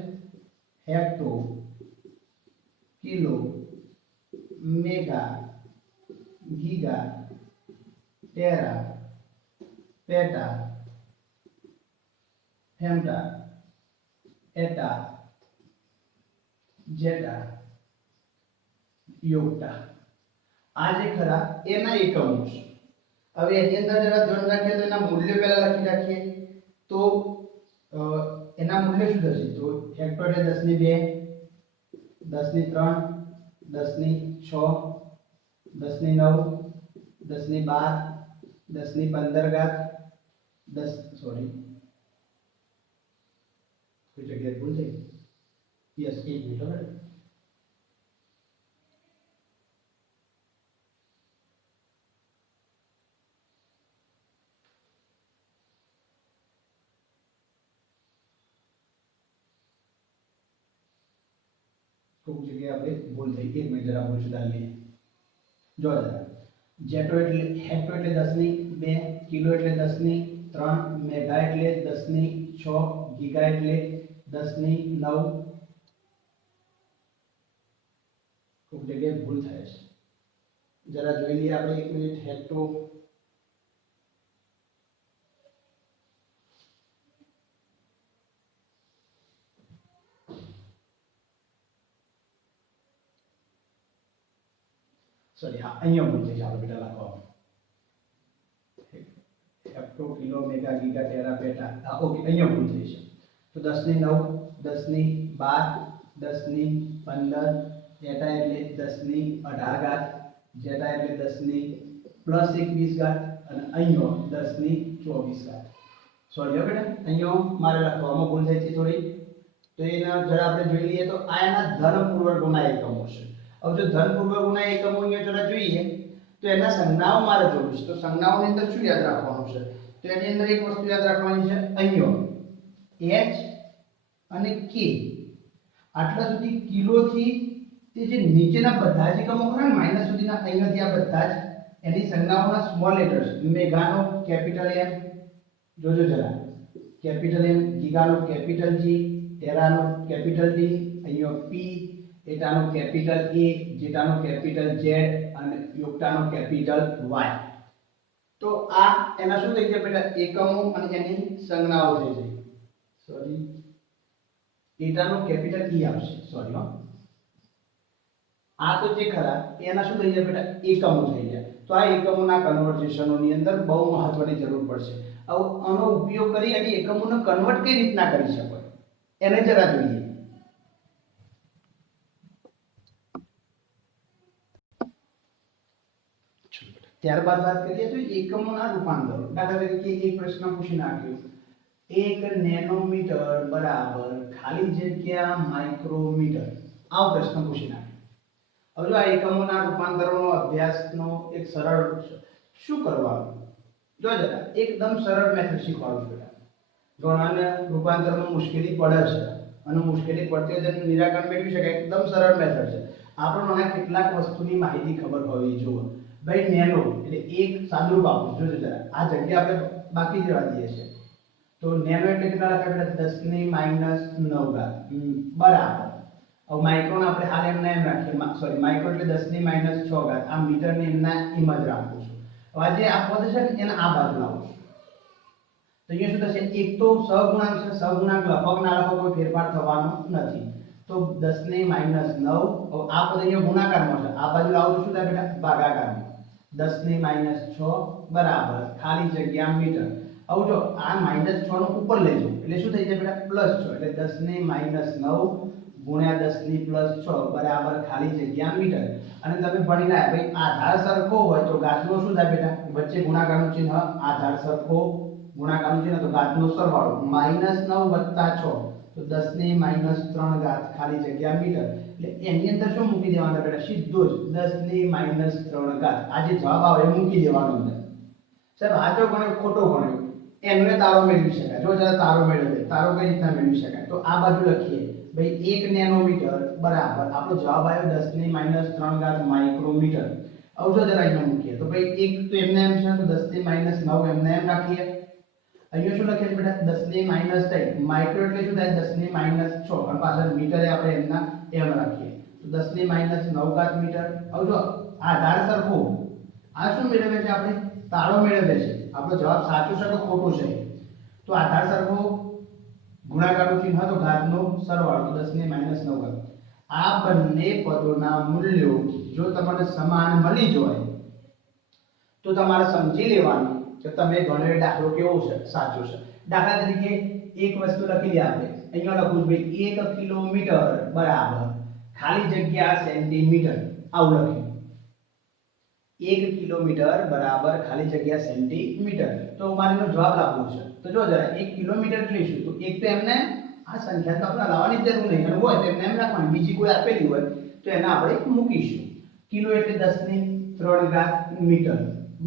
hecto, kilo, mega, giga, Terra, પેટા, ફેમટા, એટા, જેટા, યોગટા. આ જે ખરા એના એકમો છે. હવે એની અંદર જરા ધ્યાન રાખીએ તો એના મૂલ્ય પહેલા લખી રાખીએ. તો એના મૂલ્ય શું થશે? તો હેક્ટર એટલે 10 ની 2, 10 ની 3, 10 ની 6, 10 ની 9, 10 ની 12, 10 ની 15 ઘાત 10 સોરી કોઈ જગ્યાએ ભૂલ થઈ. યસ, 1 મિનિટ હવે. કોઈ જગ્યાએ આપણે ભૂલ થઈ. 1 મિનિટ જરા ભૂલ સુધારી લઈએ. જો જરા જેટો એટલે હેક્ટો એટલે 10 ની 2, કિલો એટલે 10 ની 3, મેગા એટલે 10 ની 6, ગીગા એટલે 10 ની 9. કોઈ જગ્યાએ ભૂલ થાય છે. જરા જોઈ લઈએ આપણે. 1 મિનિટ. હેક્ટો સોરી, હા અહીંયા ભૂલ થઈ. ચાલો બેટા લખો. Hecto, kilo, mega, giga, Terra, પેટા. હા ઓકે, અહીંયા ભૂલ થઈ છે. તો 10 ની 9, 10 ની 12, 10 ની 15, એટા એટલે 10 ની 18 ઘાત, જેટા એટલે 10 ની +21 ઘાત અને અહીંયા 10 ની 24 ઘાત. સોરી હો બેટા, અહીંયા મારે લખવામાં ભૂલ થઈ છે થોડી. તો એના જરા આપણે જોઈ લઈએ. તો આ એના ધન પૂર્વગુણા એકમો છે. હવે જો ધન પૂર્વગુણા એકમો અહીંયા જરા જોઈએ તો એના સંજ્ઞાઓ મારે જોવું છે. તો સંજ્ઞાઓની અંદર શું યાદ રાખવાનું છે? તો એની અંદર એક વસ્તુ યાદ રાખવાની છે. અહીંયા h અને k આટલા સુધી કિલો થી તે જે નીચેના બધા જ એકમો ખરા ને માઈનસ સુધીના, અહીંયાથી આ બધા જ એની સંજ્ઞાઓના સ્મોલ લેટર્સ. મેગાનો કેપિટલ M, જોજો જરા કેપિટલ M, ગીગાનો કેપિટલ G, ટેરાનો કેપિટલ T, અહીંયા P, એટાનો કેપિટલ A, જેટાનો કેપિટલ Z અને યોગટાનો કેપિટલ Y. તો આ એના શું થઈ જાય બેટા? એકમો અને એની સંજ્ઞાઓ થઈ જાય. સોરી, એટાનો કેપિટલ E આવશે. સોરી હો, આ તો જે ખરા એના શું થઈ જાય બેટા? એકમો થઈ જાય. તો આ એકમોના કન્વર્ઝેશનોની અંદર બહુ મહત્વની જરૂર પડશે. હવે આનો ઉપયોગ કરી અને એકમોને કન્વર્ટ કઈ રીતના કરી શકો એને જરા જોઈએ. ત્યારબાદ વાત કરીએ તો એકમોના રૂપાંતરો. દાખલા તરીકે એક પ્રશ્ન પૂછી નાખ્યો, 1 નેનોમીટર બરાબર ખાલી જગ્યા માઇક્રોમીટર. આવો પ્રશ્ન પૂછી નાખ્યો. હવે જો આ એકમોના રૂપાંતરોનો અભ્યાસનો એક સરળ શું કરવાનું? જો જરા એકદમ સરળ મેથડ શીખવાડું છું. ઘણાને રૂપાંતરમાં મુશ્કેલી પડે છે અને મુશ્કેલી પડતી હોય તેનું નિરાકરણ મેળવી શકાય. એકદમ સરળ મેથડ છે. આપણને કેટલાક વસ્તુની માહિતી ખબર હોવી જોઈએ. ભાઈ નેનો એટલે એક સાદુરૂપ આપું. જોજો જરા આ જગ્યા આપણે બાકી જવા દઈએ છીએ. તો નેનો એટલે કેટલા લખાય બેટા? 10 ની -9 ઘાત બરાબર. હવે માઇક્રોન આપણે હાલ એમને એમ રાખીએ. સોરી, માઇક્રો એટલે 10 ની -6 ઘાત. આ મીટર ને એમના એમ જ રાખું છું. હવે આ જે આ પદ છે ને એને આ બાજુ લાવું છું. તો અહીંયા શું થશે? એક તો સહગુણાંક છે. સહગુણાંક લગભગ ના લખો કોઈ ફેરફાર થવાનો નથી. તો 10 ની -9. હવે આ પદ અહીંયા ગુણાકારમાં છે. આ બાજુ લાવું તો શું થાય બેટા? ભાગાકારમાં. 10 ની -6 બરાબર ખાલી જગ્યા મીટર. હવે જો આ -6 નો ઉપર લઈ જાઓ એટલે શું થઈ જાય બેટા? +6. એટલે 10 ની -9 ગુણ્યા 10 ની +6 બરાબર ખાલી જગ્યા મીટર. અને તમે ભણી રહ્યા ભાઈ આધાર સરખો હોય તો ઘાતનો શું થાય બેટા? વચ્ચે ગુણાકારનું ચિહ્ન, આધાર સરખો, ગુણાકારનું ચિહ્ન તો ઘાતનો સરવાળો. -9 + 6 તો 10 ની -3 ઘાત ખાલી જગ્યા મીટર. એટલે એની અંદર શું મૂકી દેવાનું બેટા? સીધો જ 10 ની -3 ઘાત. આ જે જવાબ આવે એ મૂકી દેવાનો અંદર. સાહેબ સાચો ગણ્યો ખોટો ગણ્યો એમને તારો મેળવી શકાય. જો જરા તારો મેળવે, તારો કઈ રીતના મેળવી શકાય? તો આ બાજુ લખીએ ભાઈ 1 નેનોમીટર બરાબર આપણો જવાબ આવ્યો 10 ની -3 માઇક્રોમીટર. હવે જો જરા અહીંયા મૂકીએ તો ભાઈ 1 તો એમને એમ છે તો 10 ની -9 એમને એમ રાખીએ. અહીંયા શું લખીએ બેટા 10 ની -3 માઇક્રો એટલે શું થાય 10 ની -6 અને પાછળ મીટર એ આપણે એમના એમ રાખીએ તો 10 ની -9 મીટર. હવે જો આધાર સરખો આ શું મેળવે છે આપણે તાળો મેળવે છે. આપણો જવાબ સાચો છે કે ખોટો છે તો આધાર સરખો ગુણાકારનું ચિહ્ન તો ઘાતનો સરવાળો તો 10 ની -9. આ બંને પદોના મૂલ્યો જો તમને સમાન મળી જાય તો તમારે સમજી લેવાનું કે તમે ગણેલો દાખલો કેવો છે સાચો છે. દાખલા તરીકે એક વસ્તુ લખી લે આપણે અહીંયા લખું ભાઈ 1 કિલોમીટર બરાબર ખાલી જગ્યા સેન્ટીમીટર આવું લખ્યું 1 કિલોમીટર બરાબર ખાલી જગ્યા સેન્ટીમીટર. તો મારીનો જવાબ લાવવો છે તો જો જરા 1 કિલોમીટર લઈશું તો એક તો એમને આ સંખ્યા તો આપણે લાવવાની જરૂર નહીં અને હોય તો એમને એમ રાખવાની બીજી કોઈ આપેલી હોય તો એને આપણે મૂકીશું. કિલો એટલે 10 ની 3 મીટર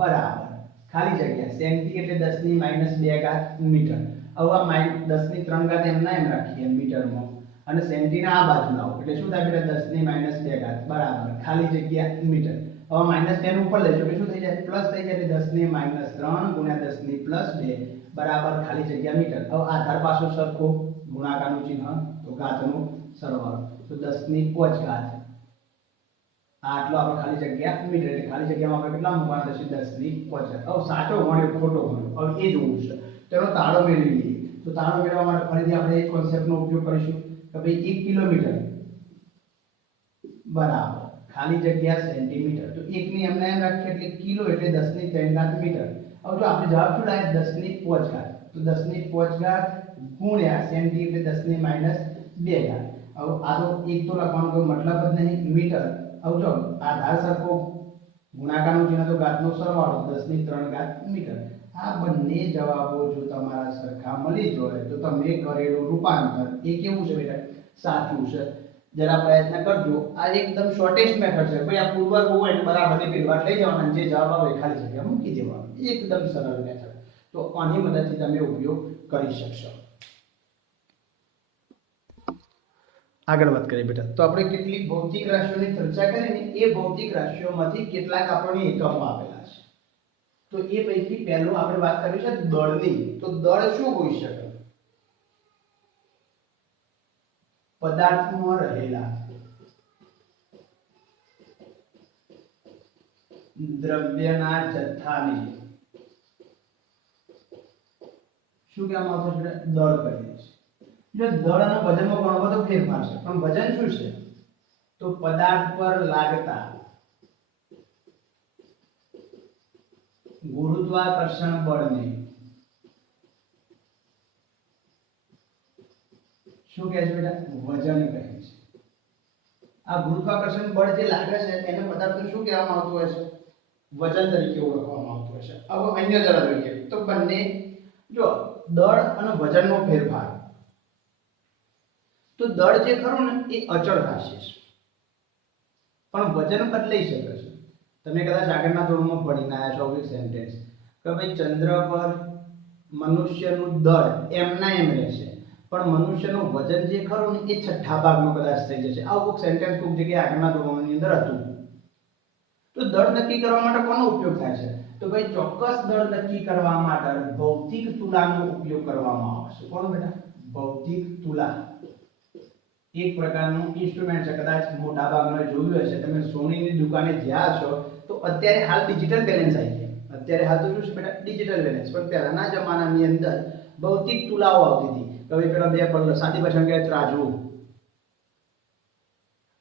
બરાબર ખાલી જગ્યા સેન્ટી એટલે 10 ની -2 મીટર. હવે આ 10 ની 3 એમના એમ રાખીએ મીટરમાં અને સેન્ટીના આ બાજુ લાવો એટલે શું થાય બેટા 10 ની -2 બરાબર ખાલી જગ્યા મીટર. હવે -10 ઉપર લેજો એટલે શું થઈ જાય પ્લસ થઈ જાય એટલે 10 ની -3 ગુણ્યા 10 ની +2 બરાબર ખાલી જગ્યા મીટર. હવે આધાર પાછો સરખો ગુણાકારનું ચિહ્ન તો ઘાતનો સરવાળો તો 10 ની 5 આટલો આપણે ખાલી જગ્યા મીટર એટલે ખાલી જગ્યામાં આપણે કેટલા મૂકવાના થશે 10 ની 5. હવે સાચો ગણ્યો ખોટો ગણ્યો હવે એ જોવું છે તેનો તાળો મેળવી લઈએ. તો તાળો મેળવવા માટે ફરીથી આપણે એક કોન્સેપ્ટનો ઉપયોગ કરીશું કે ભાઈ 1 કિલોમીટર બરાબર ખાલી જગ્યા સેન્ટીમીટર. તો 1 ની એમને એમ રાખીએ એટલે કિલો એટલે 10 ની 3 મીટર. હવે જો આપણે જવાબ શું લાવ્યા 10 ની 5 તો 10 ની 5 ગુણ્યા સેન્ટી એટલે 10 ની -2. હવે આ તો એક તો લખવાનો કોઈ મતલબ જ નહીં મીટર. હવે જો આધાર સરખો ગુણાકારનું ચિહ્ન તો ઘાતનો સરવાળો 10 ની 3 મીટર. આ બંને જવાબો જો તમારા સરખા મળી જાય તો તમે કરેલું રૂપાંતર એ કેવું છે બેટા સાચું છે. જરા પ્રયત્ન કરજો. આ એકદમ શોર્ટેસ્ટ મેથડ છે ભાઈ. આ પૂર્વક હોય એટલે બરાબર ની પેલવાટ લઈ જવાના જે જવાબ આવે ખાલી જગ્યા મૂકી દેવાનો એકદમ સરળ મેથડ. તો આની મદદથી તમે ઉપયોગ કરી શકશો. આગળ વાત કરીએ બેટા તો આપણે કેટલીક ભૌતિક રાશિઓની ચર્ચા કરીને એ ભૌતિક રાશિઓમાંથી કેટલાક આપણને એકમો આપેલા છે. તો એ પૈકી પહેલું આપણે વાત કરી છે દળની. તો દળ શું હોઈ શકે પદાર્થમાં રહેલા દ્રવ્યના જથ્થાને શું કહેવામાં આવશે દળ કહીએ છીએ. જો દળ અને વજનમાં ઘણો બધો ફેરફાર છે પણ વજન શું છે તો પદાર્થ પર લાગતા ગુરુત્વાકર્ષણ બળને શું કહે છે બેટા વજન કહે છે. આ ગુરુત્વાકર્ષણ બળ જે લાગે છે એને પદાર્થને શું કહેવામાં આવતું હોય છે વજન તરીકે ઓળખવામાં આવતું હોય છે. હવે અન્ય જરા જોઈએ તો બંને જો દળ અને વજનનો ફેરફાર. તો દળ જે ખરું ને એ અચળ રાશિ છે પણ વજન બદલાઈ શકે છે. તમે કદાચ આગળના ધોરણમાં ભણીને આવ્યા છો એક સેન્ટેન્સ કે ભાઈ ચંદ્ર પર મનુષ્યનું દળ એમના એમ રહેશે પણ મનુષ્યનું વજન જે ખરું ને એ 6 ભાગમાં કદાચ થઈ જશે. આવું એક સેન્ટેન્સ કોઈક જગ્યાએ આગળના ધોરણની અંદર હતું. તો દળ નક્કી કરવા માટે કોનો ઉપયોગ થાય છે તો ભાઈ ચોક્કસ દળ નક્કી કરવા માટે ભૌતિક તુલાનો ઉપયોગ કરવામાં આવશે. કોણ બેટા ભૌતિક તુલા એક પ્રકારનું ઇન્સ્ટ્રુમેન્ટ છે. કદાચ મોટા ભાગના જોયું હશે તમે સોનીની દુકાને જ્યાં છો તો અત્યારે હાલ ડિજિટલ બેલેન્સ આવી ગયા. અત્યારે હાલ તો શું છે બેટા ડિજિટલ બેલેન્સ પણ પહેલાના જમાનાની અંદર ભૌતિક તુલાઓ આવતી હતી. હવે પેલા બે પલ્લા સાદી ભાષામાં કહે ત્રાજવું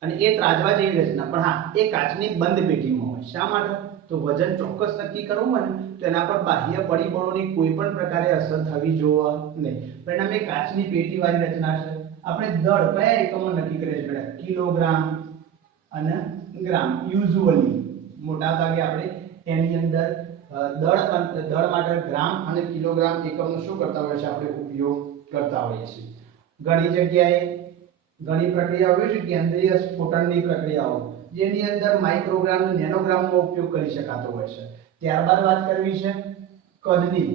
અને એ ત્રાજવા જેવી રચના પણ હા એ કાચની બંધ પેટીમાં હોય. શા માટે તો વજન ચોક્કસ નક્કી કરવું હોય ને તો એના પર બાહ્ય પરિબળોની કોઈ પણ પ્રકારે અસર થવી જોઈએ નહીં. પરિણામે કાચની પેટી વાળી રચના છે. આપણે દળ કયા એકમો નક્કી કરીએ છીએ બેટા કિલોગ્રામ અને ગ્રામ. યુઝ્યુઅલી મોટા ભાગે આપણે એની અંદર દળ માટે ગ્રામ અને કિલોગ્રામ એકમનો શું કરતા હોઈએ છીએ આપણે ઉપયોગ કરતા હોઈએ છીએ. ઘણી જગ્યાએ ઘણી પ્રક્રિયાઓ હોય છે કેન્દ્રીય સ્ફોટનની પ્રક્રિયાઓ જેની અંદર માઇક્રોગ્રામ અને નેનોગ્રામનો ઉપયોગ કરી શકાતો હોય છે. ત્યારબાદ વાત કરવી છે કદની.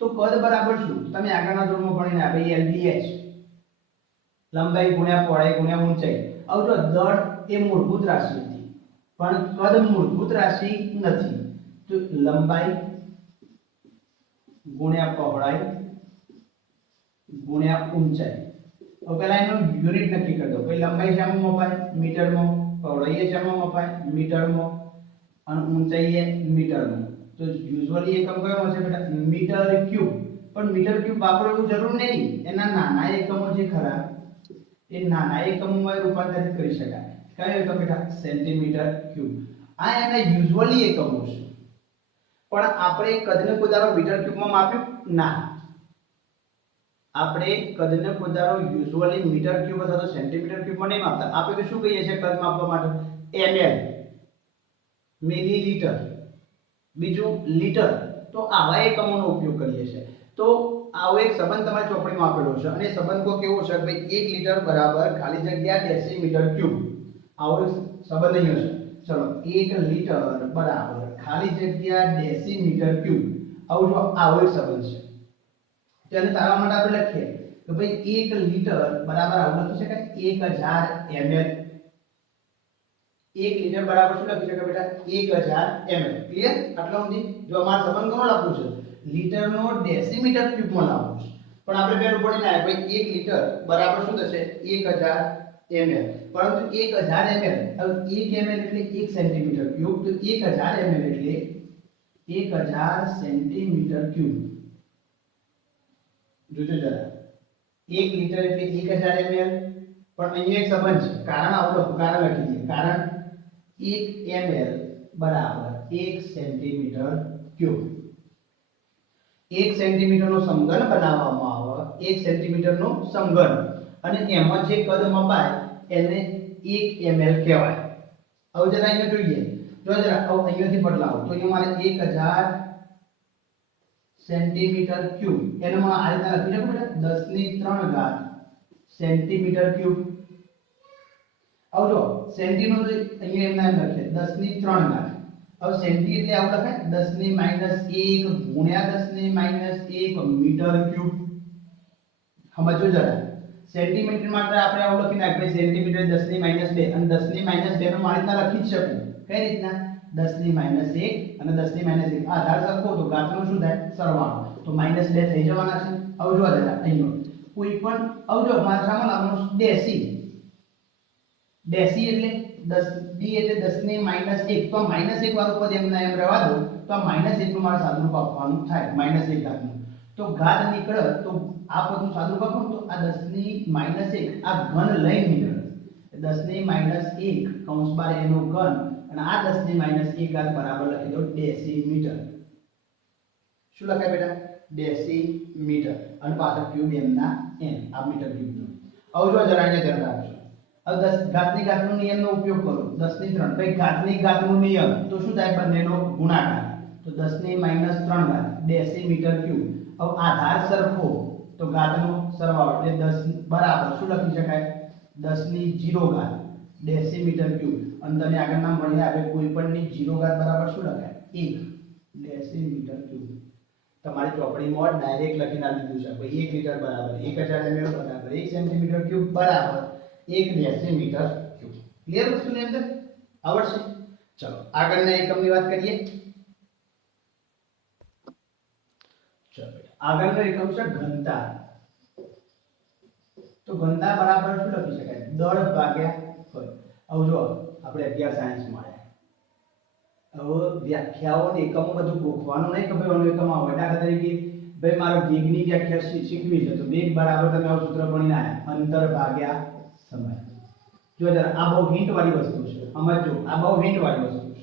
તો કદ બરાબર શું તમે આગળના ધોરણમાં ભણીને ભાઈ LBH લંબાઈ ગુણ્યા પહોળાઈ ગુણ્યા ઊંચાઈ. હવે જો દળ એ મૂળભૂત રાશિ હતી પણ કદ મૂળભૂત રાશિ નથી. તો લંબાઈ ગુણ્યા પહોળાઈ ગુણ્યા ઊંચાઈ. હવે પહેલા એનો યુનિટ નક્કી કરી દો. ભાઈ લંબાઈ શામાં મપાય? મીટરમાં. પહોળાઈ એ શામાં મપાય? મીટરમાં. અને ઊંચાઈ એ મીટરમાં. તો યુઝ્યુઅલી એકમ કયો હશે બેટા? Metre cube. પણ મીટર ક્યુબ વાપરવું જરૂર નહીં. એના નાના એકમો જે ખરા એ નાના એકમોમાં રૂપાંતરિત કરી શકાય. કયો એકમ બેટા? Centimetre cube. આ એના યુઝ્યુઅલી એકમો છે. પણ આપણે કદને કોદારો મીટર ક્યુબમાં માપ્યું ના. આપણે કદને કોદારો યુઝ્યુઅલી મીટર ક્યુબ અથવા તો સેન્ટીમીટર ક્યુબમાં નહીં માપતા. આપણે તો શું કહીએ છીએ કદ માપવા માટે? ml, મિલીલીટર, બીજું લીટર. તો આવા એકમોનો ઉપયોગ કરીએ છીએ. તો આવો એક સંબંધ તમારી ચોપડીમાં આપેલો છે અને સંબંધ કો કેવો છે? ભાઈ 1 લીટર બરાબર ખાલી જગ્યા ડેસીમીટર ક્યુબ. આવો સંબંધ અહીં છે. ચલો 1 લીટર બરાબર ખાલી જગ્યા ડેસીમીટર ક્યુબ. આવો એક સંબંધ છે. તેને તારવા માટે આપણે લખીએ કે ભાઈ 1 લીટર બરાબર આવું લખી શકાય 1000 ml. 1 લીટર બરાબર શું લખી શકાય બેટા? 1000 ml. ક્લિયર? આટલા સુધી જો અમાર સંબંધ કોનો લખવું છે? લીટરનો ડેસીમીટર ક્યુબમાં લાવવું છે. પણ આપણે પેલું પડી ના ભાઈ 1 લીટર બરાબર શું થશે? 1000 ml. પરંતુ 1000 ml, હવે 1 ml એટલે 1 સેન્ટીમીટર ક્યુબ. તો 1000 ml એટલે 1000 સેન્ટીમીટર ક્યુબ. જોજો જરા 1 લીટર એટલે 1000 ml. પણ અહીંયા એક સંબંધ છે. કારણ કારણ લખી દઈએ. કારણ 1 ml બરાબર 1 સેન્ટીમીટર ક્યુબ. 1 સેન્ટીમીટરનો સમઘન બનાવવામાં આવે. 1 સેન્ટીમીટરનો સમઘન અને એમાં જે કદ મપાય એને 1 ml કહેવાય. હવે જરા અહીંયા જોઈએ. જો જરા અહીંયાથી બદલાવો તો અહીંયા મારે 1000 સેન્ટીમીટર ક્યુબ એને મને આ રીતે લખી શકું બેટા 10 ની 3 ઘાત સેન્ટીમીટર ક્યુબ. હવે જો સેન્ટી નો અહીંયા એમ લખીએ 10 ની 3 ઘાત. હવે સેન્ટી એટલે આવું લખાય 10 ની -1 ગુણ્યા 10 ની -1 મીટર ક્યુબ. સમજો જરા. સેન્ટીમીટર માટે આપણે આવું લખી નાખીએ સેન્ટીમીટર 10 ની -2 અને 10 ની -2 નો મારી રીતના લખી જ શકું. કઈ રીતના? 10 ની -1 અને 10 ની -1 આધાર સરખો તો ઘાતનો શું થાય? સરવાળો. તો -2 થઈ જવાના છે. હવે જો જરા અહીંયા કોઈ પણ હવે જો મારા સામે લાવવાનું ડેસી. ડેસી એટલે 10 ડી એટલે 10 ની -1. તો -1 વાળું પદ એમના એમ રહેવા દો. તો આ -1 નું મારે સાદુરૂપ આપવાનું થાય. -1 ઘાતનું. તો ઘાત નીકળે તો આ પદનું સાદુરૂપ આપો તો આ 10 ની -1 આ ઘન લઈને નીકળે. 10 ની -1 કૌંસ બાર એનો ઘન અને આ 10 ની -1 ઘાત બરાબર લખી દો ડેસીમીટર. શું લખાય બેટા? ડેસીમીટર. અને પાછળ ક્યુબ એમના n આ મીટર ક્યુબનો. હવે જો જરા અહીંયા ધ્યાન રાખજો. હવે 10 ઘાતની ઘાતનો નિયમનો ઉપયોગ કરો. 10 ની 3 ભાઈ ઘાતની ઘાતનો નિયમ તો શું થાય? બંનેનો ગુણાકાર. તો 10 ની -3 ઘાત ડેસીમીટર ક્યુબ. હવે આધાર સરખો તો ઘાતનો સરવાળો એટલે 10 બરાબર શું લખી શકાય? 10 ની 0 ઘાત ડેસીમીટર ક્યુબ. અને તમે આગળના મળીને આવે કોઈ પણ ની 0 ઘાત બરાબર શું લખાય? 1 ડેસીમીટર ક્યુબ. તમારી ચોપડીમાં ડાયરેક્ટ લખીને આપી દીધું છે. ભાઈ 1 લીટર બરાબર 1000 ml બરાબર 1 સેન્ટીમીટર ક્યુબ બરાબર 1 ડેસીમીટર ક્યુબ. ક્લિયર વસ્તુની અંદર આવડશે? ચલો આગળના એકમની વાત કરીએ. ચલો આગળનો એકમ છે ઘનતા. તો ઘનતા બરાબર શું લખી શકાય? દળ ભાગ્યા કદ. હવે જો આપણે 11 સાયન્સ માં હવે વ્યાખ્યાઓ ને એકમો બધું ગોખવાનું નહીં કે ભાઈ ઓનો એકમ આવે. દાખલા તરીકે ભાઈ મારો વેગની વ્યાખ્યા શીખવી છે તો વેગ બરાબર તમે આ સૂત્ર ભણીને આયા અંતર ભાગ્યા સમય. જો જરા આ બહુ હિન્ટ વાળી વસ્તુ છે. સમજો આ બહુ હિન્ટ વાળી વસ્તુ છે.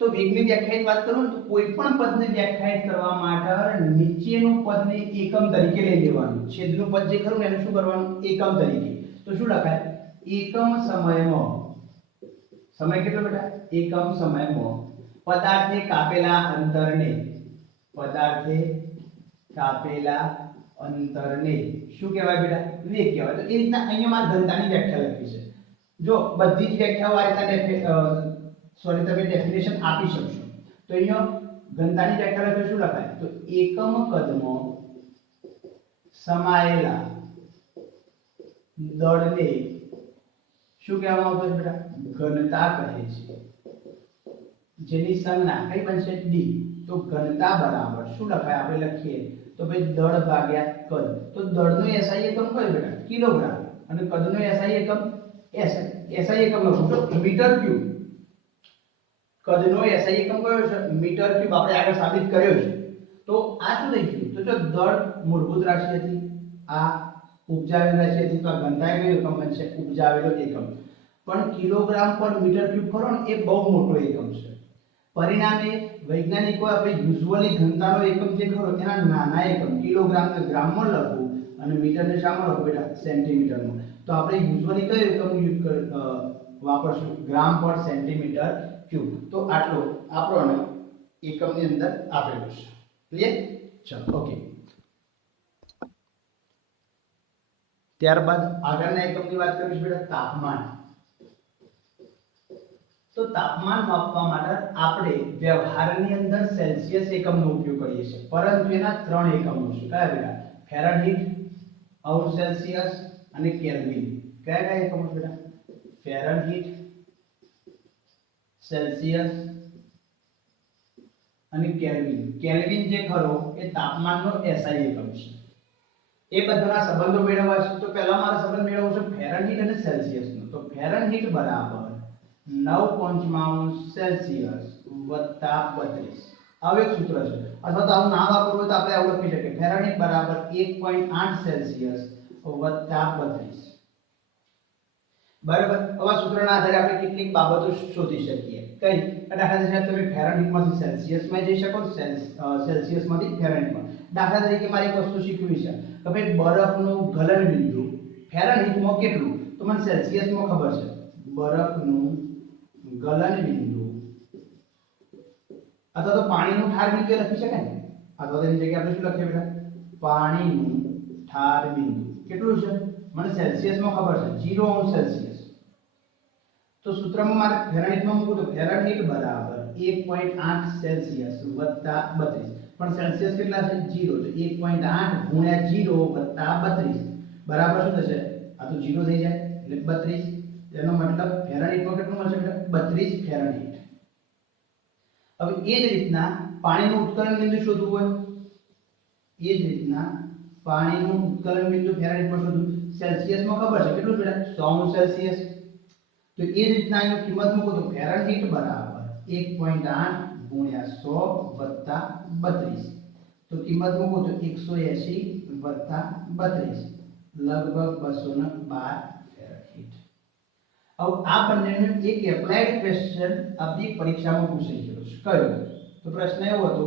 તો વેગની વ્યાખ્યાની વાત કરું તો કોઈ પણ પદને વ્યાખ્યાયિત કરવા માટે નીચેનું પદને એકમ તરીકે લઈ લેવાનું. છેદનું પદ જે ખરું એને શું કરવાનું? એકમ તરીકે. તો શું લખાય? એકમ સમયમાં. સમય કેટલો બેટા? એકમ સમયમાં પદાર્થે કાપેલા અંતરને શું કહેવાય બેટા? વેગ કહેવાય. તો એ રીતના અહીંયા મારે ઘનતાની વ્યાખ્યા લખી છે. જો બધી જ વ્યાખ્યાઓ આ રીતના તમે ડેફિનેશન આપી શકશો. તો અહીંયા ઘનતાની વ્યાખ્યા લખી શું લખાય? તો એકમ કદમાં સમાયેલા દળને શું કહેવામાં આવે છે બેટા? ઘનતા કહે છે, જેની સંજ્ઞા કઈ બનશે? ડી. તો ઘનતા બરાબર શું લખાય? આપણે લખીએ તો ભાઈ દળ ભાગ્યા કદ. તો દળનો એસઆઈ એકમ કયો બેટા? કિલોગ્રામ. અને કદનો એસઆઈ એકમ એસઆઈ એકમ લખો તો મીટર ક્યુબ. કદનો એસઆઈ એકમ કયો છે? Metre cube. આપણે આગળ સાબિત કર્યો છે. તો આ શું થઈ ગયું? તો જો દળ મૂળભૂત રાશિ હતી, આ ઉપજાવેલ રાશિ હતી, તો આ ઘનતા કયો એકમ બનશે? ઉપજાવેલો એકમ. પણ કિલોગ્રામ પર મીટર ક્યુબ ખરો ને, એ બહુ મોટો એકમ છે. પરિણામે વૈજ્ઞાનિકો આપણે યુઝ્યુઅલી ઘનતાનો એકમ જે ખરો એના નાના એકમ કિલોગ્રામને ગ્રામમાં લખવું અને મીટરને શામાં લખવું બેટા? સેન્ટીમીટરમાં. તો આપણે યુઝ્યુઅલી કયો એકમ વાપરશું? ગ્રામ પર સેન્ટીમીટર ક્યુબ. તો આટલો આપણો એકમની અંદર આપેલું છે. ક્લિયર? ચલો ઓકે. ત્યારબાદ આગળના એકમની વાત કરીશું બેટા, તાપમાન. તો તાપમાન માપવા માટે આપણે વ્યવહારની અંદર સેલ્સિયસ એકમનો ઉપયોગ કરીએ છીએ, પરંતુ એના 3 એકમો છે. કયા બેટા? ફેરનહીટ, અંશ સેલ્સિયસ અને કેલ્વિન. કયા કયા એકમો છે બેટા? ફેરનહીટ, સેલ્સિયસ અને કેલ્વિન. કેલ્વિન જે ખરો એ તાપમાનનો એસઆઈ એકમ છે. એ બધાના સંબંધો મેળવવા છે. તો પહેલા મારે સંબંધ મેળવવો છે ફેરનહીટ અને સેલ્સિયસનો. તો ફેરનહીટ બરાબર 9.5 સેલ્સિયસ વત્તા 32. આવું એક સૂત્ર છે, અથવા તો આવું ના વાપરવું હોય તો આપણે આવું લખી શકીએ, ફેરનહીટ બરાબર 1.8 સેલ્સિયસ વત્તા 32. બરાબર. હવે સૂત્રના આધારે આપણે કેટલીક બાબતો શોધી શકીએ. કઈ? દાખલા તરીકે તમે ફેરનહીટમાંથી સેલ્સિયસમાં જઈ શકો, સેલ્સિયસમાંથી ફેરનહીટમાં. દાખલા તરીકે મારે એક વસ્તુ શીખવી છે કે ભાઈ બરફનું ગલન બિંદુ ફેરનહીટમાં કેટલું? તો મને સેલ્સિયસમાં ખબર છે. બરફનું ગલન બિંદુ અથવા તો પાણીનું ઠાર બિંદુ લખી શકાય ને, અથવા તેની જગ્યાએ આપણે શું લખીએ બેટા? પાણીનું ઠાર બિંદુ કેટલું છે? મને સેલ્સિયસમાં ખબર છે 0 સેલ્સિયસ. તો સૂત્રમાં મારે ફેરનહીટમાં મૂકું તો ફેરનહીટ બરાબર 1.8 સેલ્સિયસ વત્તા 32. પણ સેલ્સિયસ કેટલા છે? 0. તો 1.8 ગુણ્યા 0 વત્તા 32 બરાબર શું થશે? આ તો 0 થઈ જાય એટલે 32. એનો મતલબ ફેરનહીટમાં કેટલું મળશે બેટા? 32 ફેરનહીટ. હવે એ જ રીતના પાણીનું ઉત્કલન બિંદુ શોધવું હોય, એ જ રીતના પાણીનું ઉત્કલન બિંદુ ફેરનહીટમાં શોધવું. સેલ્સિયસમાં ખબર છે કેટલું બેટા? 100 સેલ્સિયસ. તો એ જ રીતના એની કિંમત મૂકો તો ફેરનહીટ બરાબર 1.8 ગુણ્યા 100 વત્તા 32. તો કિંમત મૂકો તો 180 વત્તા 32 લગભગ 212 ફેરનહીટ. अब આ બંનેનો એક એપ્લાઇડ ક્વેશ્ચન આપણી પરીક્ષામાં પૂછાઈ ગયો છે. કયો? તો પ્રશ્ન એવો હતો,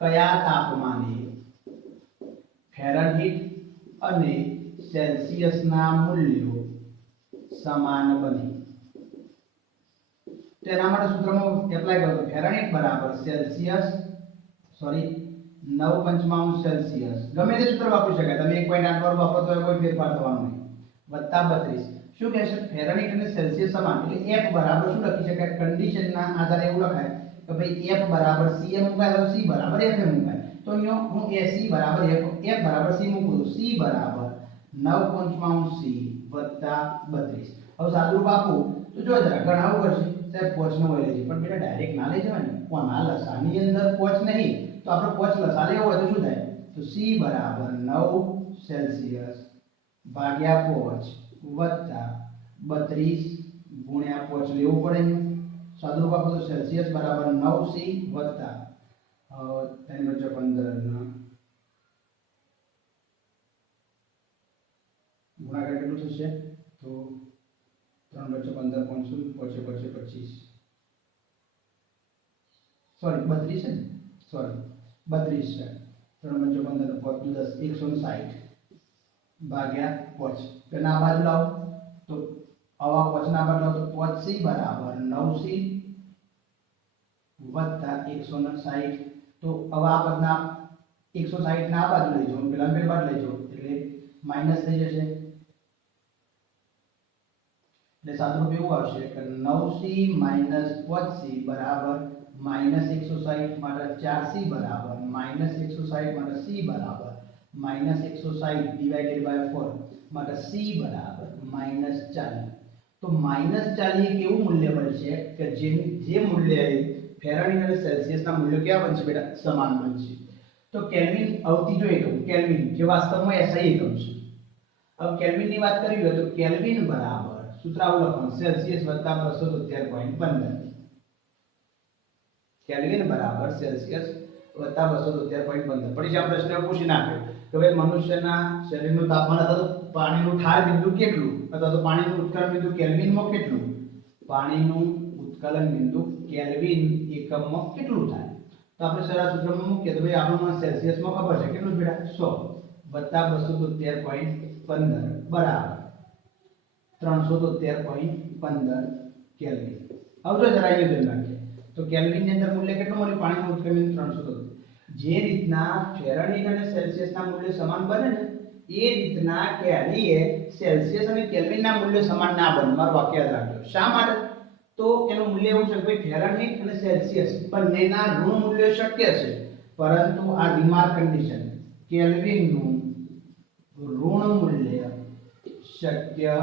કયા તાપમાને ફેરનહીટ અને સેલ્સિયસના મૂલ્યો સમાન બને? તો એના માટે સૂત્રમાં એપ્લાય કરો તો ફેરનહીટ બરાબર સેલ્સિયસ 9.5 સેલ્સિયસ, ગમે તે સૂત્ર વાપરી શકાય. તમે 1.8 પર વાપરો તો કોઈ ફેરફાર થવાનો નહીં. વત્તા 32. શું કહે છે? ફેરનહીટ અને સેલ્સિયસ સમાન. એટલે f બરાબર શું લખી શકાય? કન્ડિશનના આધારે એવું લખાય કે ભાઈ f બરાબર c એ મુકાય તો c બરાબર f એ મુકાય. તો અહીંયા હું c બરાબર f બરાબર c મૂકું તો c બરાબર 9.5 c વત્તા 32. હવે સાદુરૂપ આપું તો જો જરા ગણાવું પડશે. સાહેબ પોચનો હોય લેજે, પણ બેટા ડાયરેક્ટ ના લઈ જવાય ને. કોના લસાની અંદર પોચ નહીં તો આપણે પોચ લસા લેવો હોય તો શું થાય? તો c બરાબર 9 સેલ્સિયસ ભાગ્યા પોચ વત્તા 32 ગુણ્યા પોચ લેવું પડે. સાદુરૂપ આપો તો સેલ્સિયસ બરાબર 9c વત્તા 3/15 ગુણાકાર કેટલું થશે? તો 3/15 500 પોચે 25 સોરી 32 છે ને, સોરી 32 છે. 3/15 પોચ 10 160 ભાગ્યા પોચ. તેના બાજુ લાવો તો આવા પોચના બાજુ લાવો તો પોચ c બરાબર 9c વત્તા 160. તો આવા પદના 160 ના બાજુ લઈ જાઓ, પેલા પેલ બાજુ લઈ જાઓ એટલે માઈનસ થઈ જશે. એટલે સાદુરૂપ એવું આવશે કે 9c માઈનસ 5c બરાબર -160 માટે 4c બરાબર -160 માટે c બરાબર -160 ડિવાઇડેડ બાય 4 માટે c બરાબર -40. તો -40 એક એવું મૂલ્ય બનશે કે જે મૂલ્ય ફેરાડેટ અને સેલ્સિયસના મૂલ્યો કેવા બનશે બેટા? સમાન બનશે. તો કેલ્વિન ત્રીજો એકમ કેલ્વિન જે વાસ્તવમાં એસઆઈ એકમ છે. હવે કેલ્વિનની વાત કરવી હોય તો કેલ્વિન બરાબર સૂત્ર આવું લખવાનું સેલ્સિયસ + 273.15. કેલ્વિન બરાબર સેલ્સિયસ + 273.15. પછી આ પ્રશ્ન પૂછી નાખ્યો કે ભાઈ મનુષ્યના શરીરનું તાપમાન અથવા તો પાણીનું ઠાર બિંદુ કેટલું અથવા તો પાણીનું ઉત્કલન બિંદુ કેલ્વિનમાં કેટલું? પાણીનું ઉત્કલન બિંદુ કેલ્વિન એકમમાં કેટલું થાય? તો આપણે સરળ સૂત્રમાં મૂકીએ તો ભાઈ આપણને સેલ્સિયસમાં ખબર છે કેટલું બેટા? 100 + 273.15 બરાબર 373.15 કેલ્વિન. હવે જો જરા એ ધ્યાન રાખીએ તો કેલ્વિન ની અંદર મૂલ્ય કેટલું મળ્યું? પાણીનું ઉત્કલન 373. જે રીતના ફેરાડેટ અને સેલ્સિયસના મૂલ્ય સમાન બને ને એ રીતના કેલીએ સેલ્સિયસ અને કેલ્વિનના મૂલ્ય સમાન ના બને. મારું વાક્ય યાદ રાખજો. શા માટે? તો એનું મૂલ્ય એવું છે કે ભાઈ ફેરાડેટ અને સેલ્સિયસ બંનેના ઋણ મૂલ્ય શક્ય છે, પરંતુ આ રિમાર્ક કન્ડિશન કેલ્વિનનું ઋણ મૂલ્ય શક્ય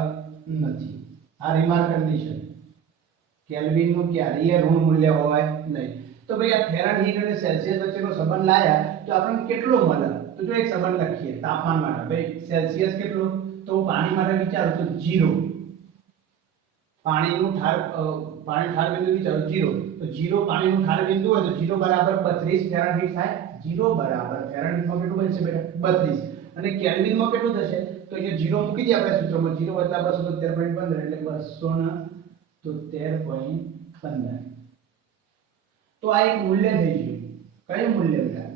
નથી. આ રિમાર્ક કન્ડિશન કેલ્વિનનું ક્યારેય ઋણ મૂલ્ય હોય નહીં. તો ભાઈ આ ફેરાડેટ અને સેલ્સિયસ વચ્ચેનો સંબંધ લાયા તો આપણને કેટલો મળે? તો જો એક સંબંધ લખીએ તાપમાન માટે. ભાઈ સેલ્સિયસ કેટલું? તો પાણી માટે વિચારો તો 0. પાણીનું ઠાર બિંદુ વિચારો 0. તો 0 પાણીનું ઠાર બિંદુ હોય તો 0 બરાબર 32 ફેરાડેટ થાય. 0 બરાબર ફેરાડેટમાં કેટલું બનશે બેટા? 32. અને કેલ્વિનમાં કેટલું થશે? તો અહીંયા 0 મૂકી દઈએ આપણે સૂત્રમાં. 0 + 273.15 એટલે 273.15. તો આ એક મૂલ્ય થઈ ગયું. કયું મૂલ્ય બેટા?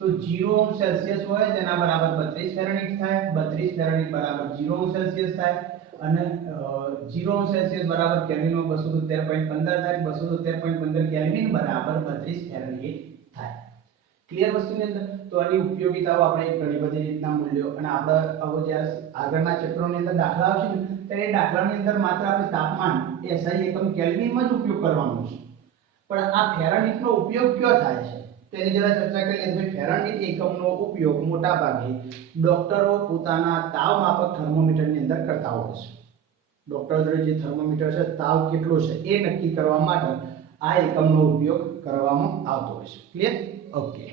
તો 0 સેલ્સિયસ હોય તેના બરાબર 32 ફેરાડેટ થાય. 32 ફેરાડેટ બરાબર 0 સેલ્સિયસ થાય અને 0 સેલ્સિયસ બરાબર કેલ્વિનમાં 273.15 થાય. 273.15 કેલ્વિન બરાબર 32 ફેરાડેટ થાય. ક્લિયર વસ્તુની અંદર? તો આની ઉપયોગિતાઓ આપણે ઘણી બધી રીતના મૂલ્યો અને આપણે હવે જ્યારે આગળના ચેપ્ટરોની અંદર દાખલા આવશે ને ત્યારે એ દાખલાની અંદર માત્ર આપણે તાપમાન એસઆઈ એકમ કેલ્વિનમાં જ ઉપયોગ કરવાનો છે. પણ આ ફેરાડેટનો ઉપયોગ ક્યાં થાય છે તેની જરા ચર્ચા કરી લઈએ. ફેરાડેટ એકમનો ઉપયોગ મોટા ભાગે ડોક્ટરો પોતાના તાવ માપક થર્મોમીટરની અંદર કરતા હોય છે. ડોક્ટર જોડે જે થર્મોમીટર છે તાવ કેટલો છે એ નક્કી કરવા માટે આ એકમનો ઉપયોગ કરવામાં આવતો હોય છે. ક્લિયર? ઓકે.